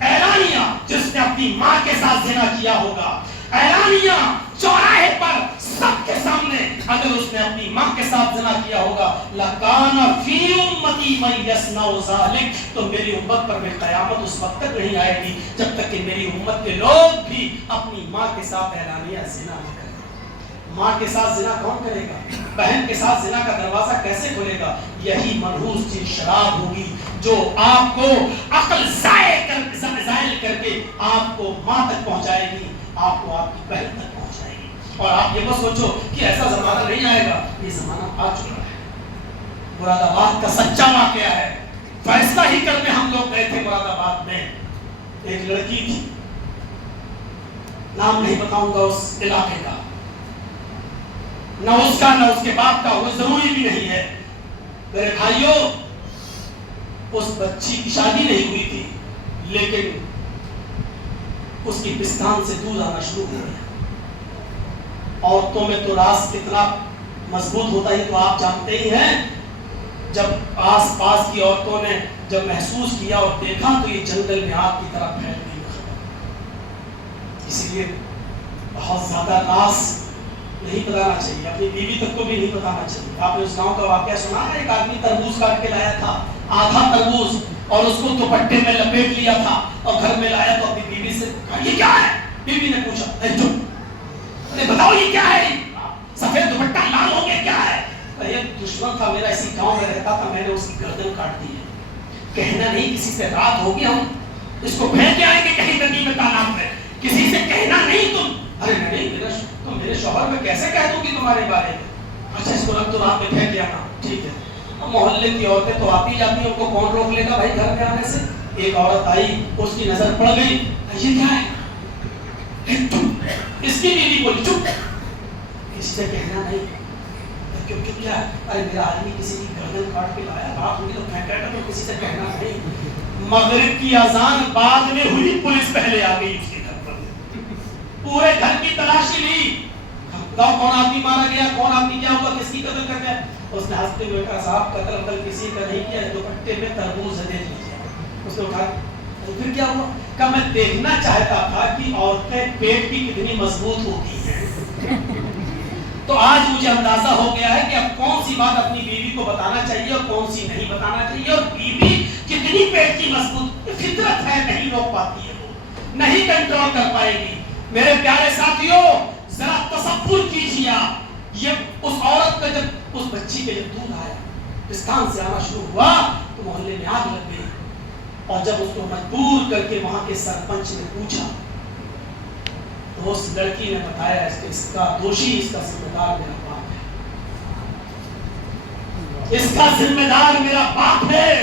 اعلانیہ جس نے اپنی ماں کے ساتھ زنا کیا ہوگا، اعلانیہ چوراہے پر سب کے سامنے اگر اس نے اپنی ماں کے ساتھ زنا کیا ہوگا، لَكَانَ فِي أُمَّتِي مَن يَصْنَعُ ذَلِكَ، تو میری امت پر بھی قیامت اس وقت تک نہیں آئے گی جب تک کہ میری امت کے لوگ بھی اپنی ماں کے ساتھ اعلانیہ زنا نہ کریں۔ ماں کے ساتھ زنا کون کرے گا؟ بہن کے ساتھ زنا کا دروازہ کیسے کھلے گا؟ یہی منحوس چیز شراب ہوگی جو آپ کو عقل زائل کر کے آپ کو ماں تک پہنچائے گی، آپ کو آپ کی بہن تک پہنچائے گی۔ اور آپ یہ مت سوچو کہ ایسا زمانہ نہیں آئے گا، یہ زمانہ آ چکا ہے۔ مراد آباد کا سچا واقعہ ہے، فیصلہ ہی کرنے ہم لوگ گئے تھے مراد آباد میں، ایک لڑکی تھی، نام نہیں بتاؤں گا اس علاقے کا، نہ اس کا نہ اس کے باپ کا، وہ ضروری بھی نہیں ہے۔ میرے بھائیوں، اس بچی کی شادی نہیں ہوئی تھی، لیکن اس کی پستان سے دودھ آنا شروع ہو گیا. عورتوں میں تو راز کتنا مضبوط ہوتا ہے تو آپ جانتے ہی ہیں. جب آس پاس کی عورتوں نے جب محسوس کیا اور دیکھا تو یہ جنگل میں آگ کی طرح پھیل گئی. اسی لیے بہت زیادہ راز نہیں بتانا چاہیے, اپنی بیوی تک کو بھی نہیں بتانا چاہیے. آپ نے اس گاؤں کا واقعہ سنا ہے, ایک آدمی تربوز کاٹ کے لایا تھا, آدھا تربوز, اور اس کو دوپٹے میں لپیٹ لیا تھا اور گھر میں لایا تو اپنی بیوی سے کہا یہ کیا ہے. بیوی نے پوچھا بتاؤ یہ کیا ہے, سفید دوپٹہ لال ہو گیا کیا ہے. یہ دشمن تھا میرا, اسی گاؤں میں رہتا تھا, میں نے اس کی گردن کاٹ دی ہے. کہنا نہیں کسی سے, رات ہوگی ہم اس کو پھینک کے آئیں گے کہیں ندی میں تالاب میں, کسی سے کہنا نہیں تم. ارے نہیں تم میرے شوہر میں کیسے کہہ دوں گی تمہارے بارے میں. اچھا اس کو رکھ تو رات میں پھینک دیا نا, ٹھیک ہے. اب محلے کی عورتیں تو آتی جاتی ہیں, ان کو کون روک لے گا بھائی گھر میں آنے سے. ایک عورت آئی, اس کی نظر پڑ گئی, یہ کیا ہے. اس کی بیوی بولی چپ, کسی سے کہنا نہیں. کیوں چپ کیا ہے. ارے میرا آدمی کسی کی گردن کاٹ کے لایا, رات ہوگی تو پھینکا تو کسی سے کہنا نہیں. مغرب کی اذان بعد میں ہوئی, پولیس پہلے آ گئی اس کے گھر پر, پورے گھر کی تلاشی لی. کون آدمی مارا گیا, کون آدمی کیا ہوا, کس کی قتل کر گیا. اس نے ہنستے ہوئے کہا صاحب قتل کسی کا نہیں کیا, دوپٹے میں تربوز دے دیجیے. اس نے اٹھایا, پھر کیا ہوا. کہ میں دیکھنا چاہتا تھا کہ عورتیں پیٹ کی کتنی مضبوط ہوتی ہیں. تو آج مجھے اندازہ ہو گیا ہے کہ اب کون سی بات اپنی بیوی کو بتانا چاہیے اور کون سی نہیں بتانا چاہیے, اور بیوی کتنی پیٹ کی مضبوط. فطرت ہے, نہیں روک پاتی ہے, وہ نہیں کنٹرول کر پائے گی. میرے پیارے ساتھیوں ذرا تصور کیجیے, یہ اس عورت کا جب اس بچی کے جب دودھ آیا, پستان سے آنا شروع ہوا تو محلے میں آگ لگ گئی. اور جب اس کو مجبور کر کے وہاں کے سرپنچ نے پوچھا تو اس لڑکی نے بتایا اس کا دوشی, اس کا ذمہ دار میرا باپ ہے, اس کا ذمہ دار میرا باپ ہے.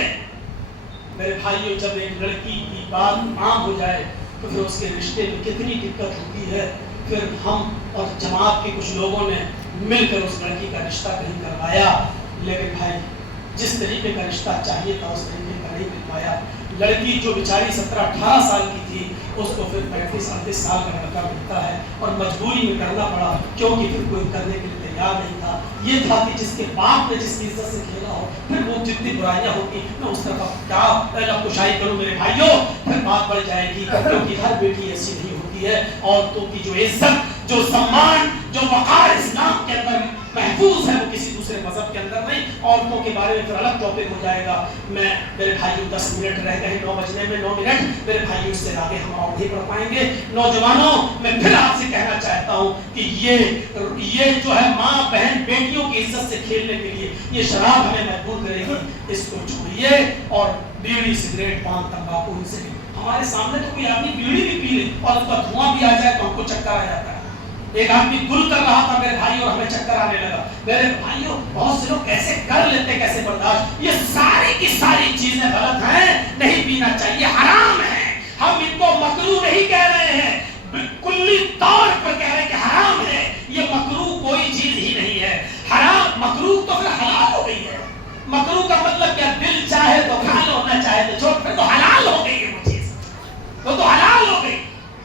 میرے بھائیوں جب ایک لڑکی کی بات عام ہو جائے تو پھر اس کے رشتے میں کتنی دقت ہوتی ہے. پھر ہم اور جماعت کے کچھ لوگوں نے مل کر اس لڑکی کا رشتہ کہیں کروایا, لیکن بھائی جس طریقے کا رشتہ چاہیے تھا اس طریقے کا نہیں مل پایا. لڑکی جو بیچاری 17-18 سال کی تھی, اس کو پھر 35-38 سال کا لڑکا ملتا ہے, اور مجبوری میں کرنا پڑا کیونکہ پھر کوئی کرنے کے لیے تیار نہیں تھا. یہ تھا کہ جس کے باپ نے جس کی عزت سے کھیلا ہو, پھر وہ جتنی برائیاں ہوتی میں اس طرف کیا کشائی کروں. میرے بھائیوں پھر بات بڑھ جائے گی, کیونکہ ہر بیٹی ایسی نہیں ہوتی ہے. عورتوں کی جو عزت, جو سمان, جو وقار اسلام کے اندر محفوظ ہے, وہ کسی دوسرے مذہب کے اندر نہیں. عورتوں کے بارے میں پھر الگ ٹاپک ہو جائے گا. میں میرے بھائیوں 10 منٹ رہ گئے, 9 بجنے میں 9 منٹ. میرے بھائیوں اس سے آگے ہم اور نہیں پڑھ پائیں گے. نوجوانوں میں پھر آپ سے کہنا چاہتا ہوں کہ یہ جو ہے ماں بہن بیٹیوں کی عزت سے کھیلنے کے لیے یہ شراب ہمیں مجبور کرے گی. اس کو چھوڑیے, اور بیڑی سگریٹ پان تمباکو ان سے ہمارے سامنے تو کوئی آدمی بیڑی بھی پی لے اور اس کا دھواں بھی آ جائے تو ہم کو چکر آ جاتا ہے. ایک آدمی گل کر رہا تھا میرے بھائی, اور ہمیں چکر آنے لگا. میرے بھائیوں بہت سے لوگ کیسے کر لیتے, کیسے برداشت. یہ ساری کی ساری چیزیں غلط ہیں, نہیں پینا چاہیے, حرام ہے. ہم ان کو مکروہ نہیں کہہ رہے ہیں, کلی طور پر کہہ رہے ہیں کہ حرام ہے. یہ مکروہ کوئی چیز ہی نہیں ہے. حرام مکروہ تو پھر حلال ہو گئی ہے. مکروہ کا مطلب کیا, دل چاہے تو کھا لو, نہ چاہے تو چھوڑ, پھر تو حلال ہو گئی ہے وہ چیز, وہ تو حلال ہو گئی.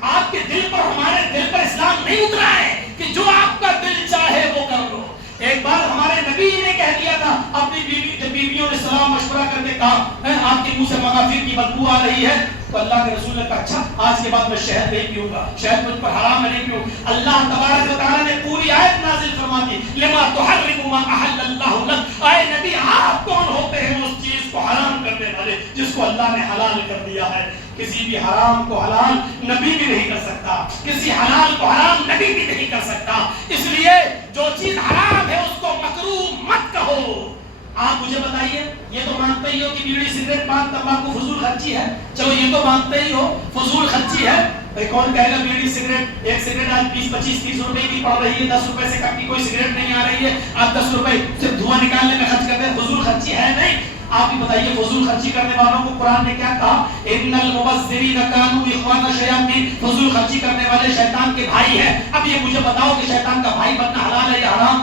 آپ کے دل پر, ہمارے دل پر اسلام نہیں اترا ہے کہ جو آپ کا دل چاہے وہ کر لو. ایک بار ہمارے نبی نے کہہ دیا تھا اپنی بیویوں نے سلام مشورہ کر کے کہا آپ کے منہ سے مغافیر کی بدبو آ رہی ہے, تو اللہ کے رسول نے کہا اچھا آج کے بعد میں شہد نہیں پیوں گا, شہد مجھ پر حرام ہے, نہیں پیوں. اللہ تبارک و تعالیٰ نے پوری آیت نازل فرما دی, لما تحرم ما احل اللہ لک. اے نبی آپ کون ہوتے ہیں اس چیز کو حرام کرنے والے جس کو اللہ نے حلال کر دیا ہے. کسی بھی حرام کو حلال نبی بھی نہیں کر سکتا, کسی حلال کو حرام نبی بھی نہیں کر سکتا. اس لیے جو چیز حرام ہے اس کو مکروہ مت کہو. آپ مجھے بتائیے, یہ تو مانتے ہی ہو کہ بیڑی سگریٹ پان تمباکو فضول خرچی ہے, چلو یہ تو مانتے ہی ہو فضول خرچی ہے. بھائی کون کہے گا بیڑی سگریٹ, ایک سگریٹ آج 20-25-30 روپے کی پڑ رہی ہے, 10 روپے سے کم کی کوئی سگریٹ نہیں آ رہی ہے, آپ 10 روپے صرف دھواں نکالنے میں خرچ کرتے ہیں, فضول خرچی ہے نہیں. آپ ہی بتائیے فضول خرچی کرنے والوں کو قرآن نے کیا کہا, ان المبذرین کانوا اخوان الشیاطین, فضول خرچی کرنے والے شیطان کے بھائی ہیں. اب یہ مجھے بتاؤ کہ شیطان کا بھائی بننا حلال ہے یا حرام؟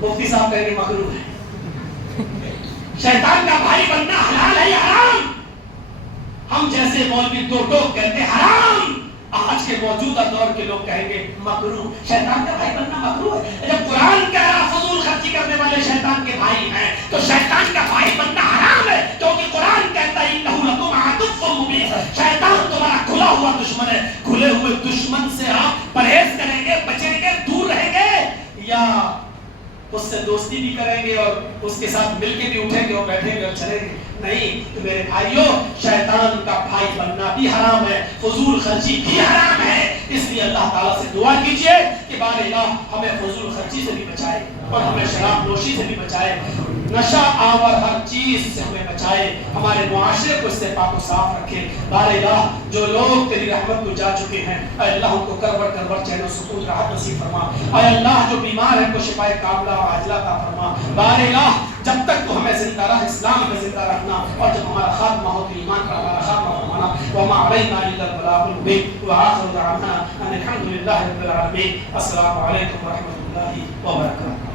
مفتی صاحب کہیں گے مکروہ ہے. شیطان کا بھائی بننا حلال ہے یا حرام؟ ہم جیسے مولوی دو ٹوک کہتے حرام. آج کے موجودہ دور کے لوگ کہیں گے مکروہ، شیطان کا بھائی بننا مکروہ ہے؟ جب قرآن کہہ رہا فضول خرچی کرنے والے شیطان کے بھائی ہیں تو شیطان کا بھائی بننا حرام ہے، کیونکہ قرآن کہتا ہے انہ لکم عدو مبین، شیطان تمہارا کھلا ہوا دشمن ہے۔ کھلے ہوئے دشمن سے آپ پرہیز کریں گے، بچیں گے، دور رہیں گے، یا اس سے دوستی بھی کریں گے اور اس کے ساتھ مل کے بھی اٹھیں گے اور بیٹھیں گے اور چلیں گے؟ نہیں۔ تو میرے بھائیوں، شیطان کا بھائی بننا بھی حرام ہے، فضول خرچی بھی حرام ہے۔ اس لیے اللہ تعالیٰ سے دعا کیجئے کہ بار الہ ہمیں فضول خرچی سے بھی بچائے اور ہمیں شراب نوشی سے بھی بچائے، نشہ آور ہر چیز سے ہمیں بچائے، ہمارے معاشرے کو اس سے پاک و صاف رکھے۔ بار الہ جو لوگ تیری رحمت کو جا چکے ہیں، اے اللہ ان کو کربر کربر چین و سکون راحت نصیب فرما۔ اے اللہ جو بیمار ہیں کو شفائے کاملہ اور عاجلہ عطا فرما۔ بار الہ جب تک تو ہمیں زندہ رہ، اسلام میں زندہ رکھنا، اور جب ہمارا خاتمہ ہو تو ایمان پر ہمارا خاتمہ فرمانا۔ وما علینا الا البلاغ المبین وآخر دعوانا ان الحمد للہ رب العالمین۔ السلام علیکم ورحمۃ اللہ وبرکاتہ۔